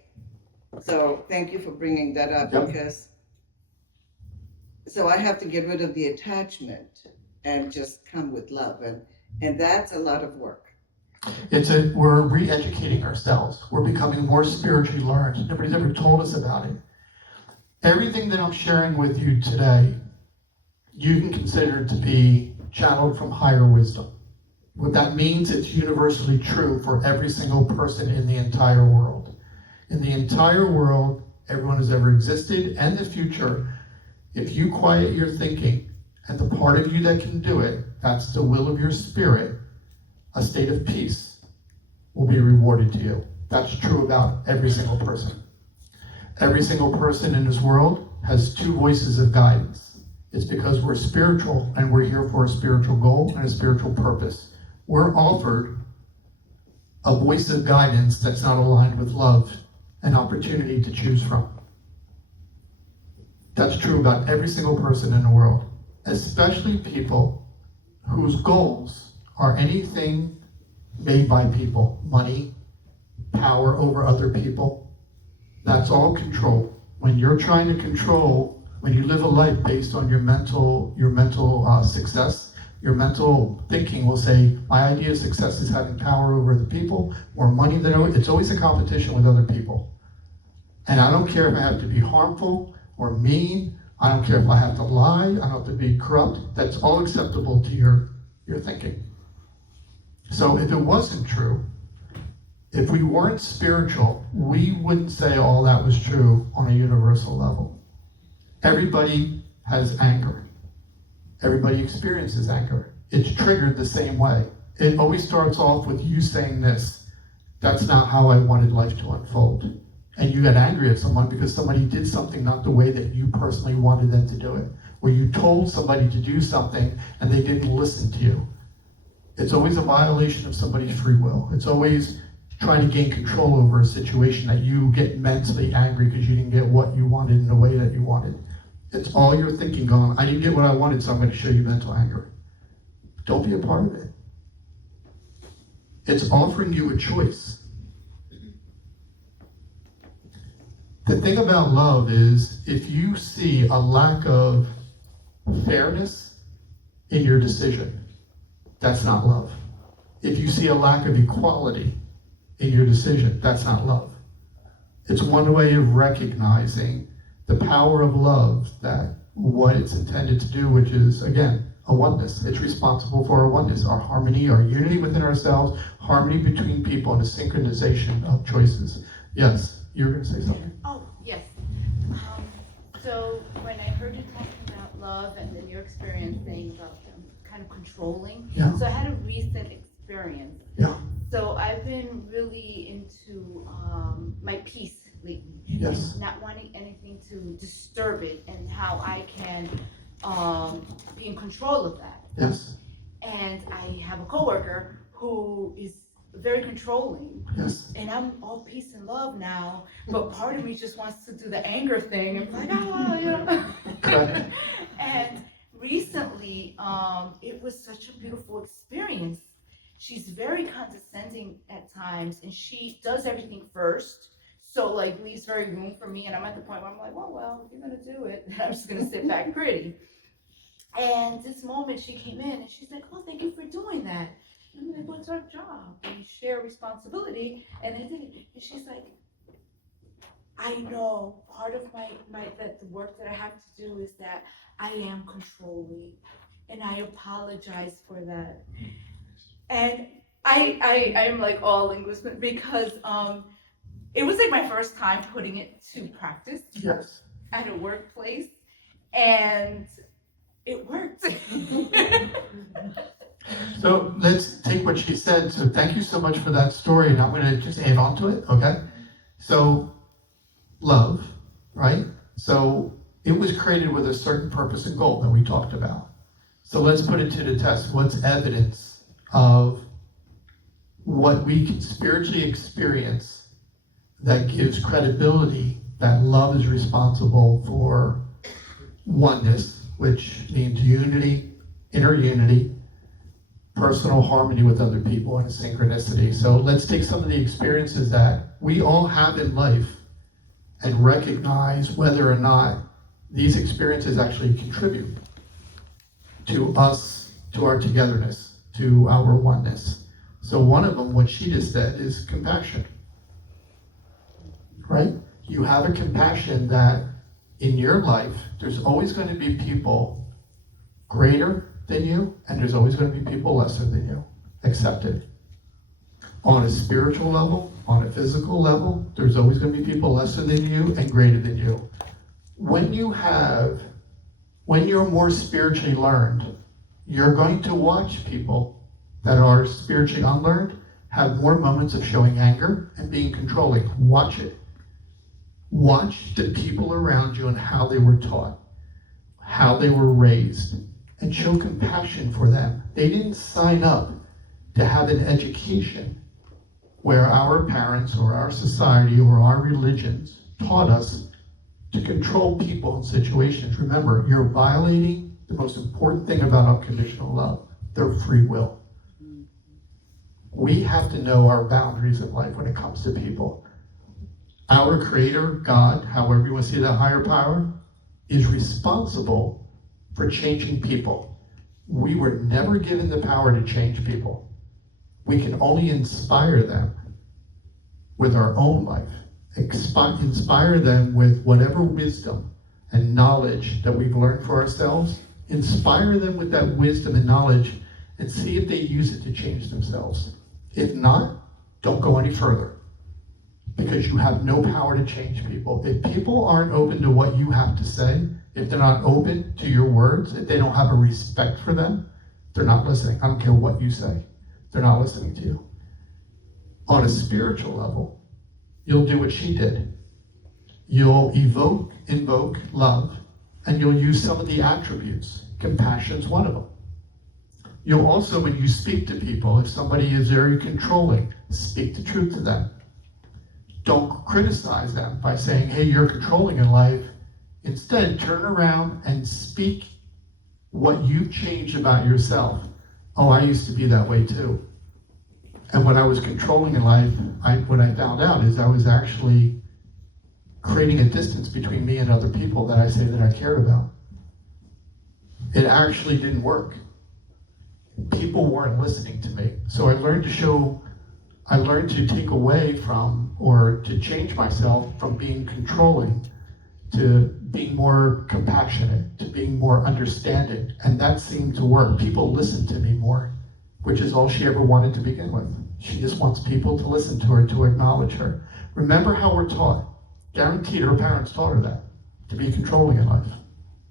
So thank you for bringing that up. Yep. Because so I have to get rid of the attachment and just come with love, and that's a lot of work. We're re-educating ourselves. We're becoming more spiritually learned. Nobody's ever told us about it. Everything that I'm sharing with you today, you can consider to be channeled from higher wisdom. What that means, it's universally true for every single person in the entire world. In the entire world, everyone has ever existed, and the future, if you quiet your thinking, and the part of you that can do it, that's the will of your spirit, a state of peace will be rewarded to you. That's true about every single person. Every single person in this world has two voices of guidance. It's because we're spiritual and we're here for a spiritual goal and a spiritual purpose. We're offered a voice of guidance that's not aligned with love, an opportunity to choose from. That's true about every single person in the world, especially people whose goals are anything made by people. Money, power over other people. That's all control. When you're trying to control, when you live a life based on your mental success, your mental thinking will say, my idea of success is having power over the people, more money than it's always a competition with other people. And I don't care if I have to be harmful or mean. I don't care if I have to lie. I don't have to be corrupt. That's all acceptable to your thinking. So if it wasn't true, if we weren't spiritual, we wouldn't say all that was true on a universal level. Everybody has anger. Everybody experiences anger. It's triggered the same way. It always starts off with you saying this, that's not how I wanted life to unfold. And you got angry at someone because somebody did something not the way that you personally wanted them to do it. Or you told somebody to do something and they didn't listen to you. It's always a violation of somebody's free will. It's always trying to gain control over a situation that you get mentally angry because you didn't get what you wanted in the way that you wanted. It's all your thinking going, I didn't get what I wanted, so I'm going to show you mental anger. Don't be a part of it. It's offering you a choice. The thing about love is, if you see a lack of fairness in your decision, that's not love. If you see a lack of equality in your decision, that's not love. It's one way of recognizing the power of love, that what it's intended to do, which is, again, a oneness. It's responsible for our oneness, our harmony, our unity within ourselves, harmony between people, and a synchronization of choices. Yes, you were going to say something? Oh, yes. So when I heard you talking about love and then your experience saying about kind of controlling, Yeah. so I had a recent experience. Yeah. So I've been really into my peace lately. Yes. Not wanting anything to disturb it and how I can be in control of that. Yes. And I have a coworker who is very controlling. Yes. And I'm all peace and love now, but part of me just wants to do the anger thing and be like, oh, you know. Correct. And recently, it was such a beautiful experience. She's very condescending at times, and she does everything first. So like leaves very room for me, and I'm at the point where I'm like, well, if you're gonna do it, I'm just gonna sit back pretty. And this moment she came in and she's like, oh, thank you for doing that. And I'm like, what's our job? We share responsibility. And I think, and she's like, I know part of my that the work that I have to do is that I am controlling, and I apologize for that. And I am like all linguist because it was like my first time putting it to practice Yes. at a workplace, and it worked. So let's take what she said. So thank you so much for that story, and I'm going to just add on to it, okay? So love, right? So it was created with a certain purpose and goal that we talked about. So let's put it to the test. What's evidence of what we can spiritually experience that gives credibility that love is responsible for oneness, which means unity, inner unity, personal harmony with other people, and a synchronicity. So let's take some of the experiences that we all have in life and recognize whether or not these experiences actually contribute to us, to our togetherness, to our oneness. So one of them, what she just said, is compassion. Right? You have a compassion that in your life, there's always going to be people greater than you, and there's always going to be people lesser than you. Accept it. On a spiritual level, on a physical level, there's always going to be people lesser than you and greater than you. When you're more spiritually learned, you're going to watch people that are spiritually unlearned have more moments of showing anger and being controlling. Watch it. Watch the people around you and how they were taught, how they were raised, and show compassion for them. They didn't sign up to have an education where our parents or our society or our religions taught us to control people in situations. Remember, you're violating the most important thing about unconditional love, their free will. We have to know our boundaries in life when it comes to people. Our Creator, God, however you want to see that higher power, is responsible for changing people. We were never given the power to change people. We can only inspire them with our own life. Inspire them with whatever wisdom and knowledge that we've learned for ourselves. Inspire them with that wisdom and knowledge and see if they use it to change themselves. If not, don't go any further, because you have no power to change people. If people aren't open to what you have to say, if they're not open to your words, if they don't have a respect for them, they're not listening. I don't care what you say. They're not listening to you. On a spiritual level, you'll do what she did. You'll invoke love, and you'll use some of the attributes. Compassion's one of them. You'll also, when you speak to people, if somebody is very controlling, speak the truth to them. Don't criticize them by saying, hey, you're controlling in life. Instead, turn around and speak what you've changed about yourself. Oh, I used to be that way too. And when I was controlling in life, what I found out is I was actually creating a distance between me and other people that I say that I cared about. It actually didn't work. People weren't listening to me. So I learned to take away from, or to change myself from being controlling, to being more compassionate, to being more understanding. And that seemed to work. People listened to me more, which is all she ever wanted to begin with. She just wants people to listen to her, to acknowledge her. Remember how we're taught. Guaranteed her parents taught her that, to be controlling in life.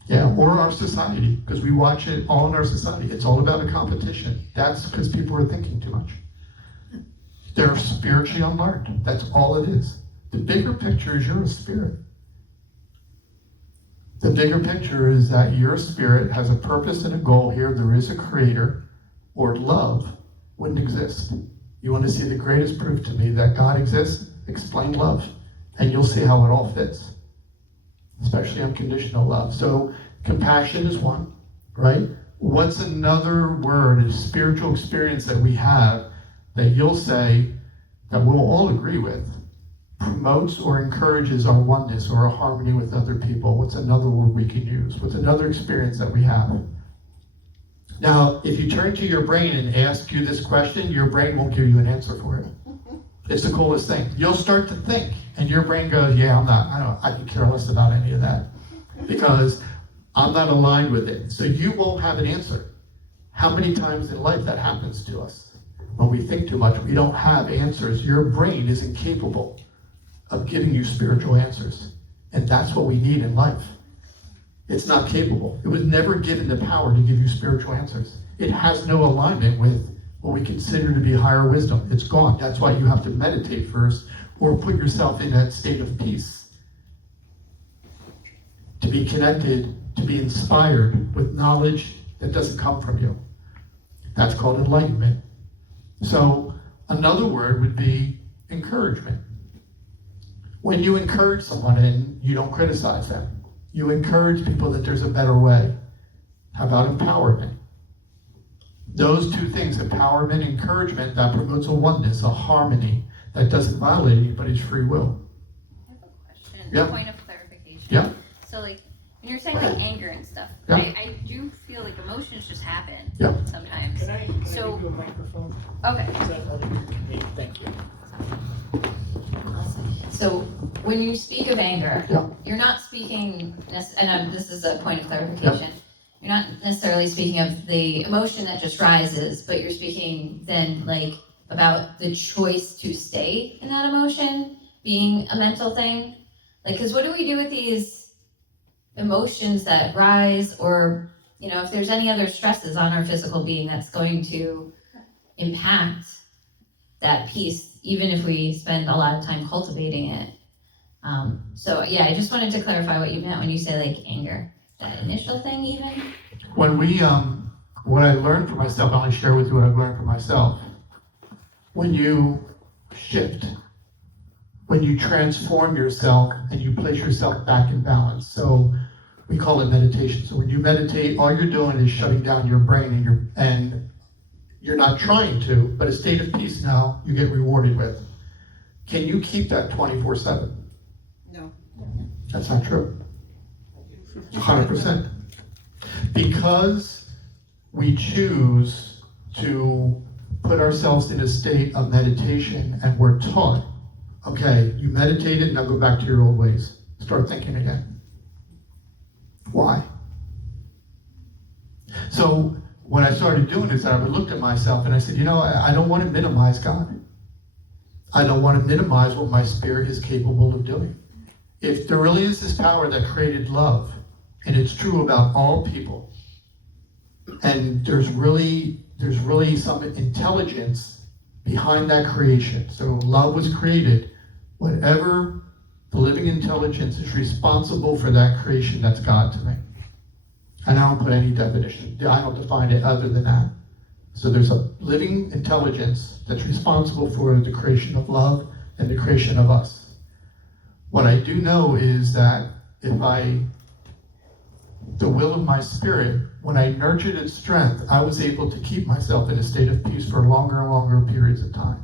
Yeah, or our society, because we watch it all in our society. It's all about a competition. That's because people are thinking too much. They're spiritually unlearned. That's all it is. The bigger picture is you're a spirit. The bigger picture is that your spirit has a purpose and a goal here. There is a creator, or love wouldn't exist. You want to see the greatest proof to me that God exists? Explain love, and you'll see how it all fits, especially unconditional love. So compassion is one, right? What's another word, a spiritual experience that we have that you'll say that we'll all agree with, promotes or encourages our oneness or our harmony with other people? What's another word we can use? What's another experience that we have? Now, if you turn to your brain and ask you this question, your brain won't give you an answer for it. It's the coolest thing. You'll start to think, and your brain goes, yeah, I can care less about any of that, because I'm not aligned with it. So you won't have an answer. How many times in life that happens to us? When we think too much, we don't have answers. Your brain is incapable of giving you spiritual answers. And that's what we need in life. It's not capable. It was never given the power to give you spiritual answers. It has no alignment with what we consider to be higher wisdom. It's gone. That's why you have to meditate first, or put yourself in that state of peace. To be connected, to be inspired with knowledge that doesn't come from you. That's called enlightenment. So another word would be encouragement. When you encourage someone and you don't criticize them, you encourage people that there's a better way. How about empowerment? Those two things, empowerment, encouragement, that promotes a oneness, a harmony that doesn't violate anybody's free will. I have a question, Yeah. a point of clarification. Yeah. So like, when you're saying like anger and stuff, Yeah. I do feel like emotions just happen Yeah. sometimes. Can I So- give you a microphone? Okay. Is that other me? Thank you. So when you speak of anger, Yeah. you're not speaking, this is a point of clarification. You're not necessarily speaking of the emotion that just rises, but you're speaking then like about the choice to stay in that emotion being a mental thing. Like, because what do we do with these emotions that rise, or if there's any other stresses on our physical being that's going to impact that piece, even if we spend a lot of time cultivating it. So yeah, I just wanted to clarify what you meant when you say like anger, that initial thing even. When we, what I learned for myself, I only share with you what I've learned for myself. When you shift, when you transform yourself and you place yourself back in balance. So we call it meditation. So when you meditate, all you're doing is shutting down your brain, and you're not trying to, but a state of peace now you get rewarded with. Can you keep that 24/7? No. That's not true. 100%. Because we choose to put ourselves in a state of meditation, and we're taught, okay, you meditated, now go back to your old ways. Start thinking again. Why? So when I started doing this, I looked at myself and I said, I don't want to minimize God. I don't want to minimize what my spirit is capable of doing. If there really is this power that created love, and it's true about all people, and there's really some intelligence behind that creation. So love was created. Whatever the living intelligence is responsible for that creation, that's God to me. And I don't put any definition. I don't define it other than that. So there's a living intelligence that's responsible for the creation of love and the creation of us. What I do know is that the will of my spirit, when I nurtured its strength, I was able to keep myself in a state of peace for longer and longer periods of time.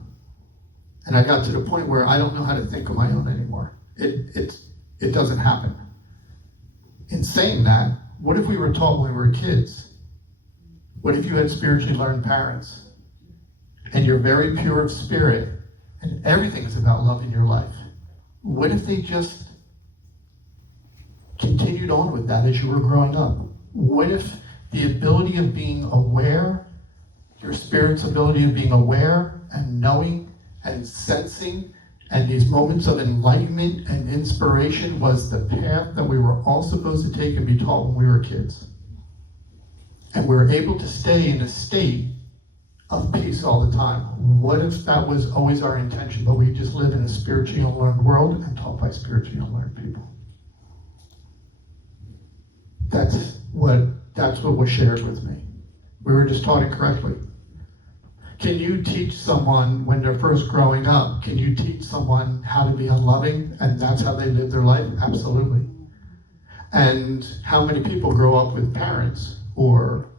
And I got to the point where I don't know how to think on my own anymore. It doesn't happen. In saying that, what if we were taught when we were kids? What if you had spiritually learned parents, and you're very pure of spirit, and everything is about love in your life? What if they just continued on with that as you were growing up? What if the ability of being aware, your spirit's ability of being aware and knowing and sensing, and these moments of enlightenment and inspiration was the path that we were all supposed to take and be taught when we were kids? And we were able to stay in a state of peace all the time. What if that was always our intention, but we just live in a spiritually unlearned world and taught by spiritually unlearned people? That's what was shared with me. We were just taught incorrectly. Can you teach someone when they're first growing up, can you teach someone how to be unloving and that's how they live their life? Absolutely. And how many people grow up with parents or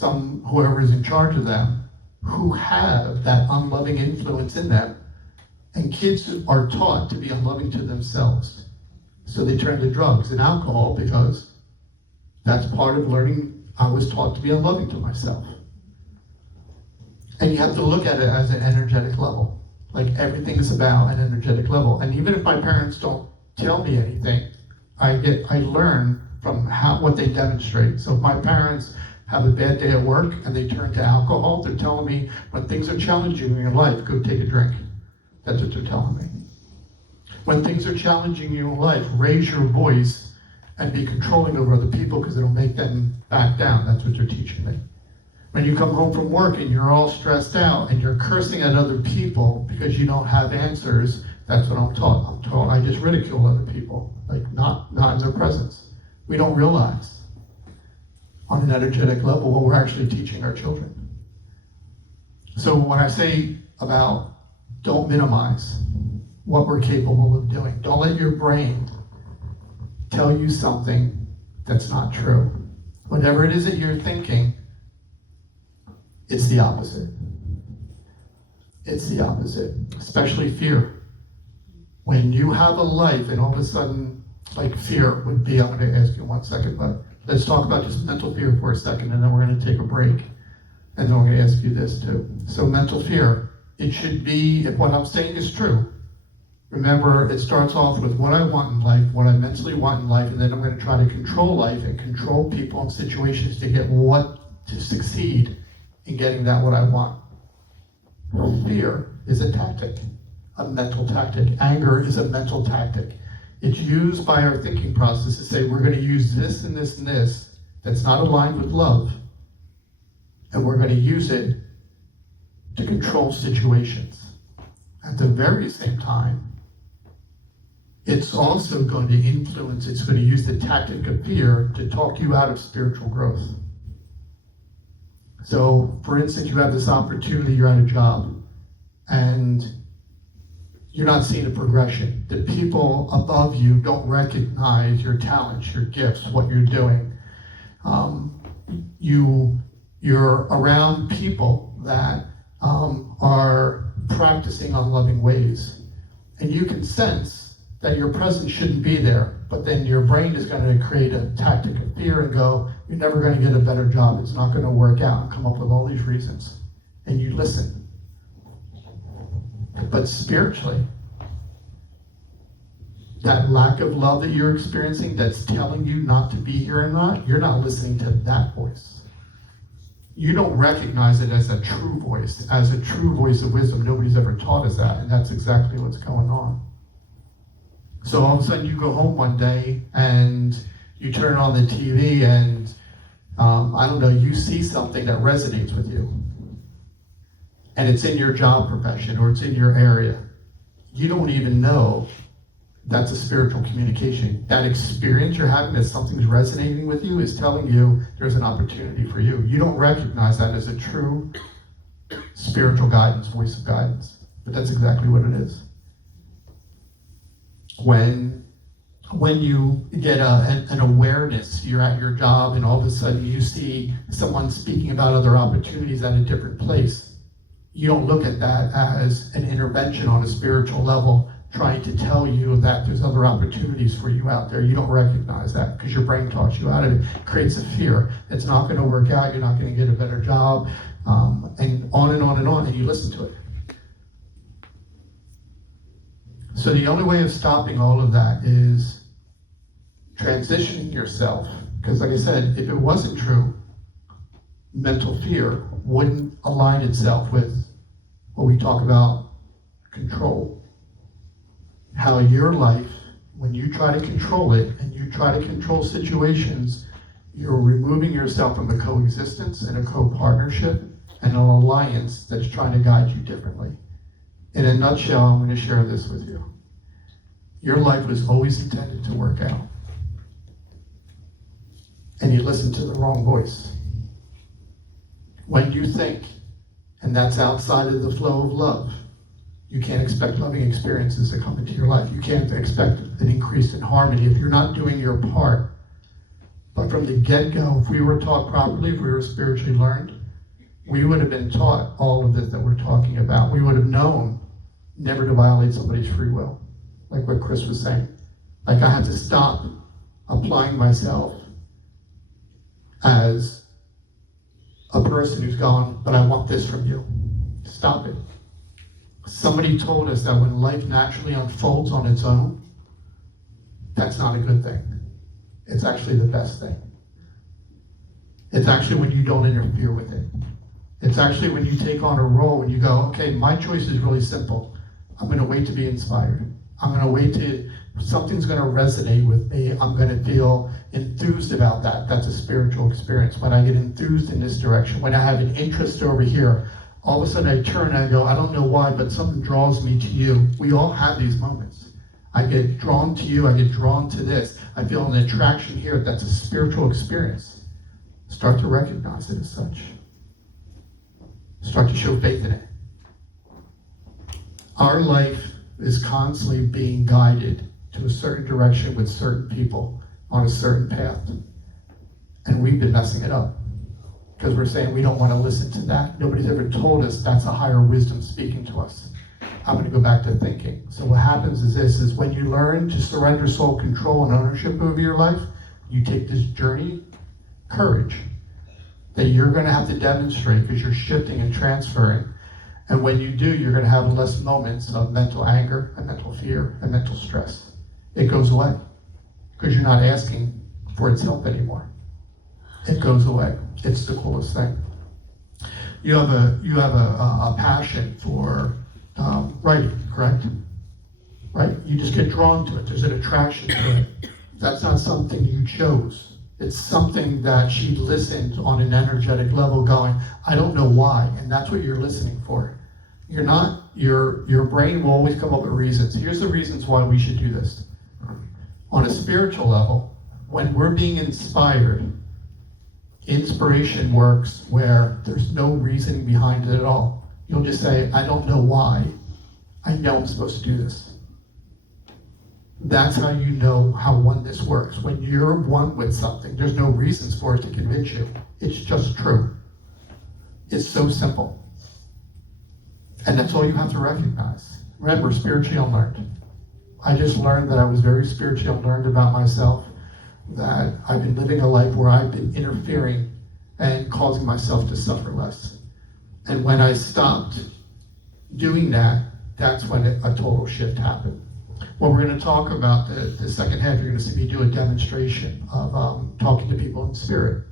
whoever is in charge of them who have that unloving influence in them, and kids are taught to be unloving to themselves. So they turn to drugs and alcohol because that's part of learning. I was taught to be unloving to myself. And you have to look at it as an energetic level. Like everything is about an energetic level. And even if my parents don't tell me anything, I learn from what they demonstrate. So if my parents have a bad day at work and they turn to alcohol, they're telling me when things are challenging in your life, go take a drink. That's what they're telling me. When things are challenging in your life, raise your voice and be controlling over other people because it'll make them back down. That's what they're teaching me. When you come home from work and you're all stressed out and you're cursing at other people because you don't have answers, that's what I'm taught. I'm taught I just ridicule other people, like not in their presence. We don't realize on an energetic level what we're actually teaching our children. So when I say about don't minimize what we're capable of doing, don't let your brain tell you something that's not true. Whatever it is that you're thinking, it's the opposite. It's the opposite, especially fear. When you have a life and all of a sudden, like fear would be, I'm going to ask you in 1 second, but let's talk about just mental fear for a second and then we're going to take a break. And then I'm going to ask you this too. So mental fear, it should be, if what I'm saying is true, remember it starts off with what I want in life, what I mentally want in life, and then I'm going to try to control life and control people and situations to get to succeed in getting that what I want. Fear is a tactic, a mental tactic. Anger is a mental tactic. It's used by our thinking process to say we're going to use this and this and this that's not aligned with love, and we're going to use it to control situations. At the very same time, it's also going to influence, it's going to use the tactic of fear to talk you out of spiritual growth. So, for instance, you have this opportunity, you're at a job, and you're not seeing a progression. The people above you don't recognize your talents, your gifts, what you're doing. You're around people that are practicing unloving ways. And you can sense that your presence shouldn't be there, but then your brain is going to create a tactic of fear and go, you're never going to get a better job, it's not going to work out, and come up with all these reasons. And you listen. But spiritually, that lack of love that you're experiencing that's telling you not to be here or not, you're not listening to that voice. You don't recognize it as a true voice of wisdom. Nobody's ever taught us that, and that's exactly what's going on. So all of a sudden you go home one day and you turn on the TV and I don't know, you see something that resonates with you. And it's in your job profession or it's in your area. You don't even know that's a spiritual communication. That experience you're having that something's resonating with you is telling you there's an opportunity for you. You don't recognize that as a true spiritual guidance, voice of guidance. But that's exactly what it is. When you get an awareness, you're at your job and all of a sudden you see someone speaking about other opportunities at a different place, you don't look at that as an intervention on a spiritual level trying to tell you that there's other opportunities for you out there. You don't recognize that because your brain talks you out of it. It creates a fear. It's not going to work out. You're not going to get a better job, and on and on and on, and you listen to it. So the only way of stopping all of that is transitioning yourself, because like I said, if it wasn't true, mental fear wouldn't align itself with what we talk about control. How your life, when you try to control it and you try to control situations, you're removing yourself from a coexistence and a co-partnership and an alliance that's trying to guide you differently. In a nutshell, I'm going to share this with you. Your life was always intended to work out. And you listen to the wrong voice. When you think, and that's outside of the flow of love, you can't expect loving experiences to come into your life. You can't expect an increase in harmony if you're not doing your part. But from the get-go, if we were taught properly, if we were spiritually learned, we would have been taught all of this that we're talking about. We would have known never to violate somebody's free will, like what Chris was saying. Like I had to stop applying myself as a person who's gone, but I want this from you. Stop it. Somebody told us that when life naturally unfolds on its own, that's not a good thing. It's actually the best thing. It's actually when you don't interfere with it. It's actually when you take on a role and you go, okay, my choice is really simple. I'm going to wait to be inspired. I'm going to wait to, something's going to resonate with me. I'm going to feel enthused about that. That's a spiritual experience. When I get enthused in this direction, when I have an interest over here, all of a sudden I turn and I go, I don't know why, but something draws me to you. We all have these moments. I get drawn to you, I get drawn to this. I feel an attraction here. That's a spiritual experience. Start to recognize it as such. Start to show faith in it. Our life is constantly being guided to a certain direction with certain people on a certain path. And we've been messing it up because we're saying we don't want to listen to that. Nobody's ever told us that's a higher wisdom speaking to us. I'm going to go back to thinking. So what happens is this, is when you learn to surrender soul control and ownership over your life, you take this journey, courage, that you're going to have to demonstrate because you're shifting and transferring. And when you do, you're going to have less moments of mental anger and mental fear and mental stress. It goes away because you're not asking for its help anymore. It goes away. It's the coolest thing. You have a passion for writing, correct? Right? You just get drawn to it. There's an attraction to it. That's not something you chose. It's something that she listened on an energetic level going, I don't know why, and that's what you're listening for. Your brain will always come up with reasons. Here's the reasons why we should do this. On a spiritual level, when we're being inspired, inspiration works where there's no reasoning behind it at all. You'll just say, I don't know why. I know I'm supposed to do this. That's how you know how oneness works. When you're one with something, there's no reasons for it to convince you. It's just true. It's so simple. And that's all you have to recognize. Remember, spiritually unlearned. I just learned that I was very spiritually unlearned about myself, that I've been living a life where I've been interfering and causing myself to suffer less. And when I stopped doing that, that's when a total shift happened. Well, we're going to talk about the second half. You're going to see me do a demonstration of talking to people in spirit.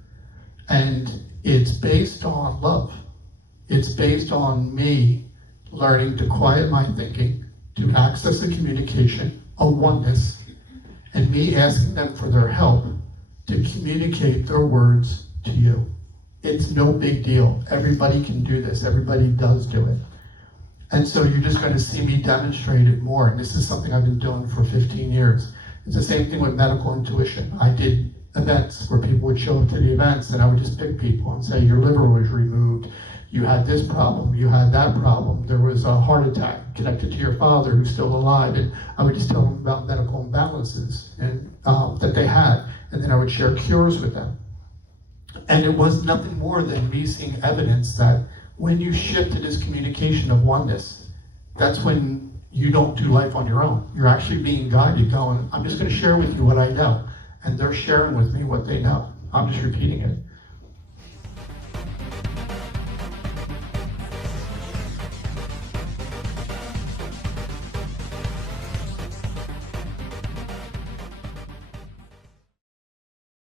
And it's based on love. It's based on me learning to quiet my thinking, to access a communication, a oneness, and me asking them for their help to communicate their words to you. It's no big deal. Everybody can do this. Everybody does do it. And so you're just going to see me demonstrate it more. And this is something I've been doing for 15 years. It's the same thing with medical intuition. I did events where people would show up to the events and I would just pick people and say, your liver was removed. You had this problem. You had that problem. There was a heart attack connected to your father who's still alive. And I would just tell them about medical imbalances and that they had. And then I would share cures with them. And it was nothing more than me seeing evidence that when you shift to this communication of oneness, that's when you don't do life on your own. You're actually being guided, going, I'm just going to share with you what I know. And they're sharing with me what they know. I'm just repeating it.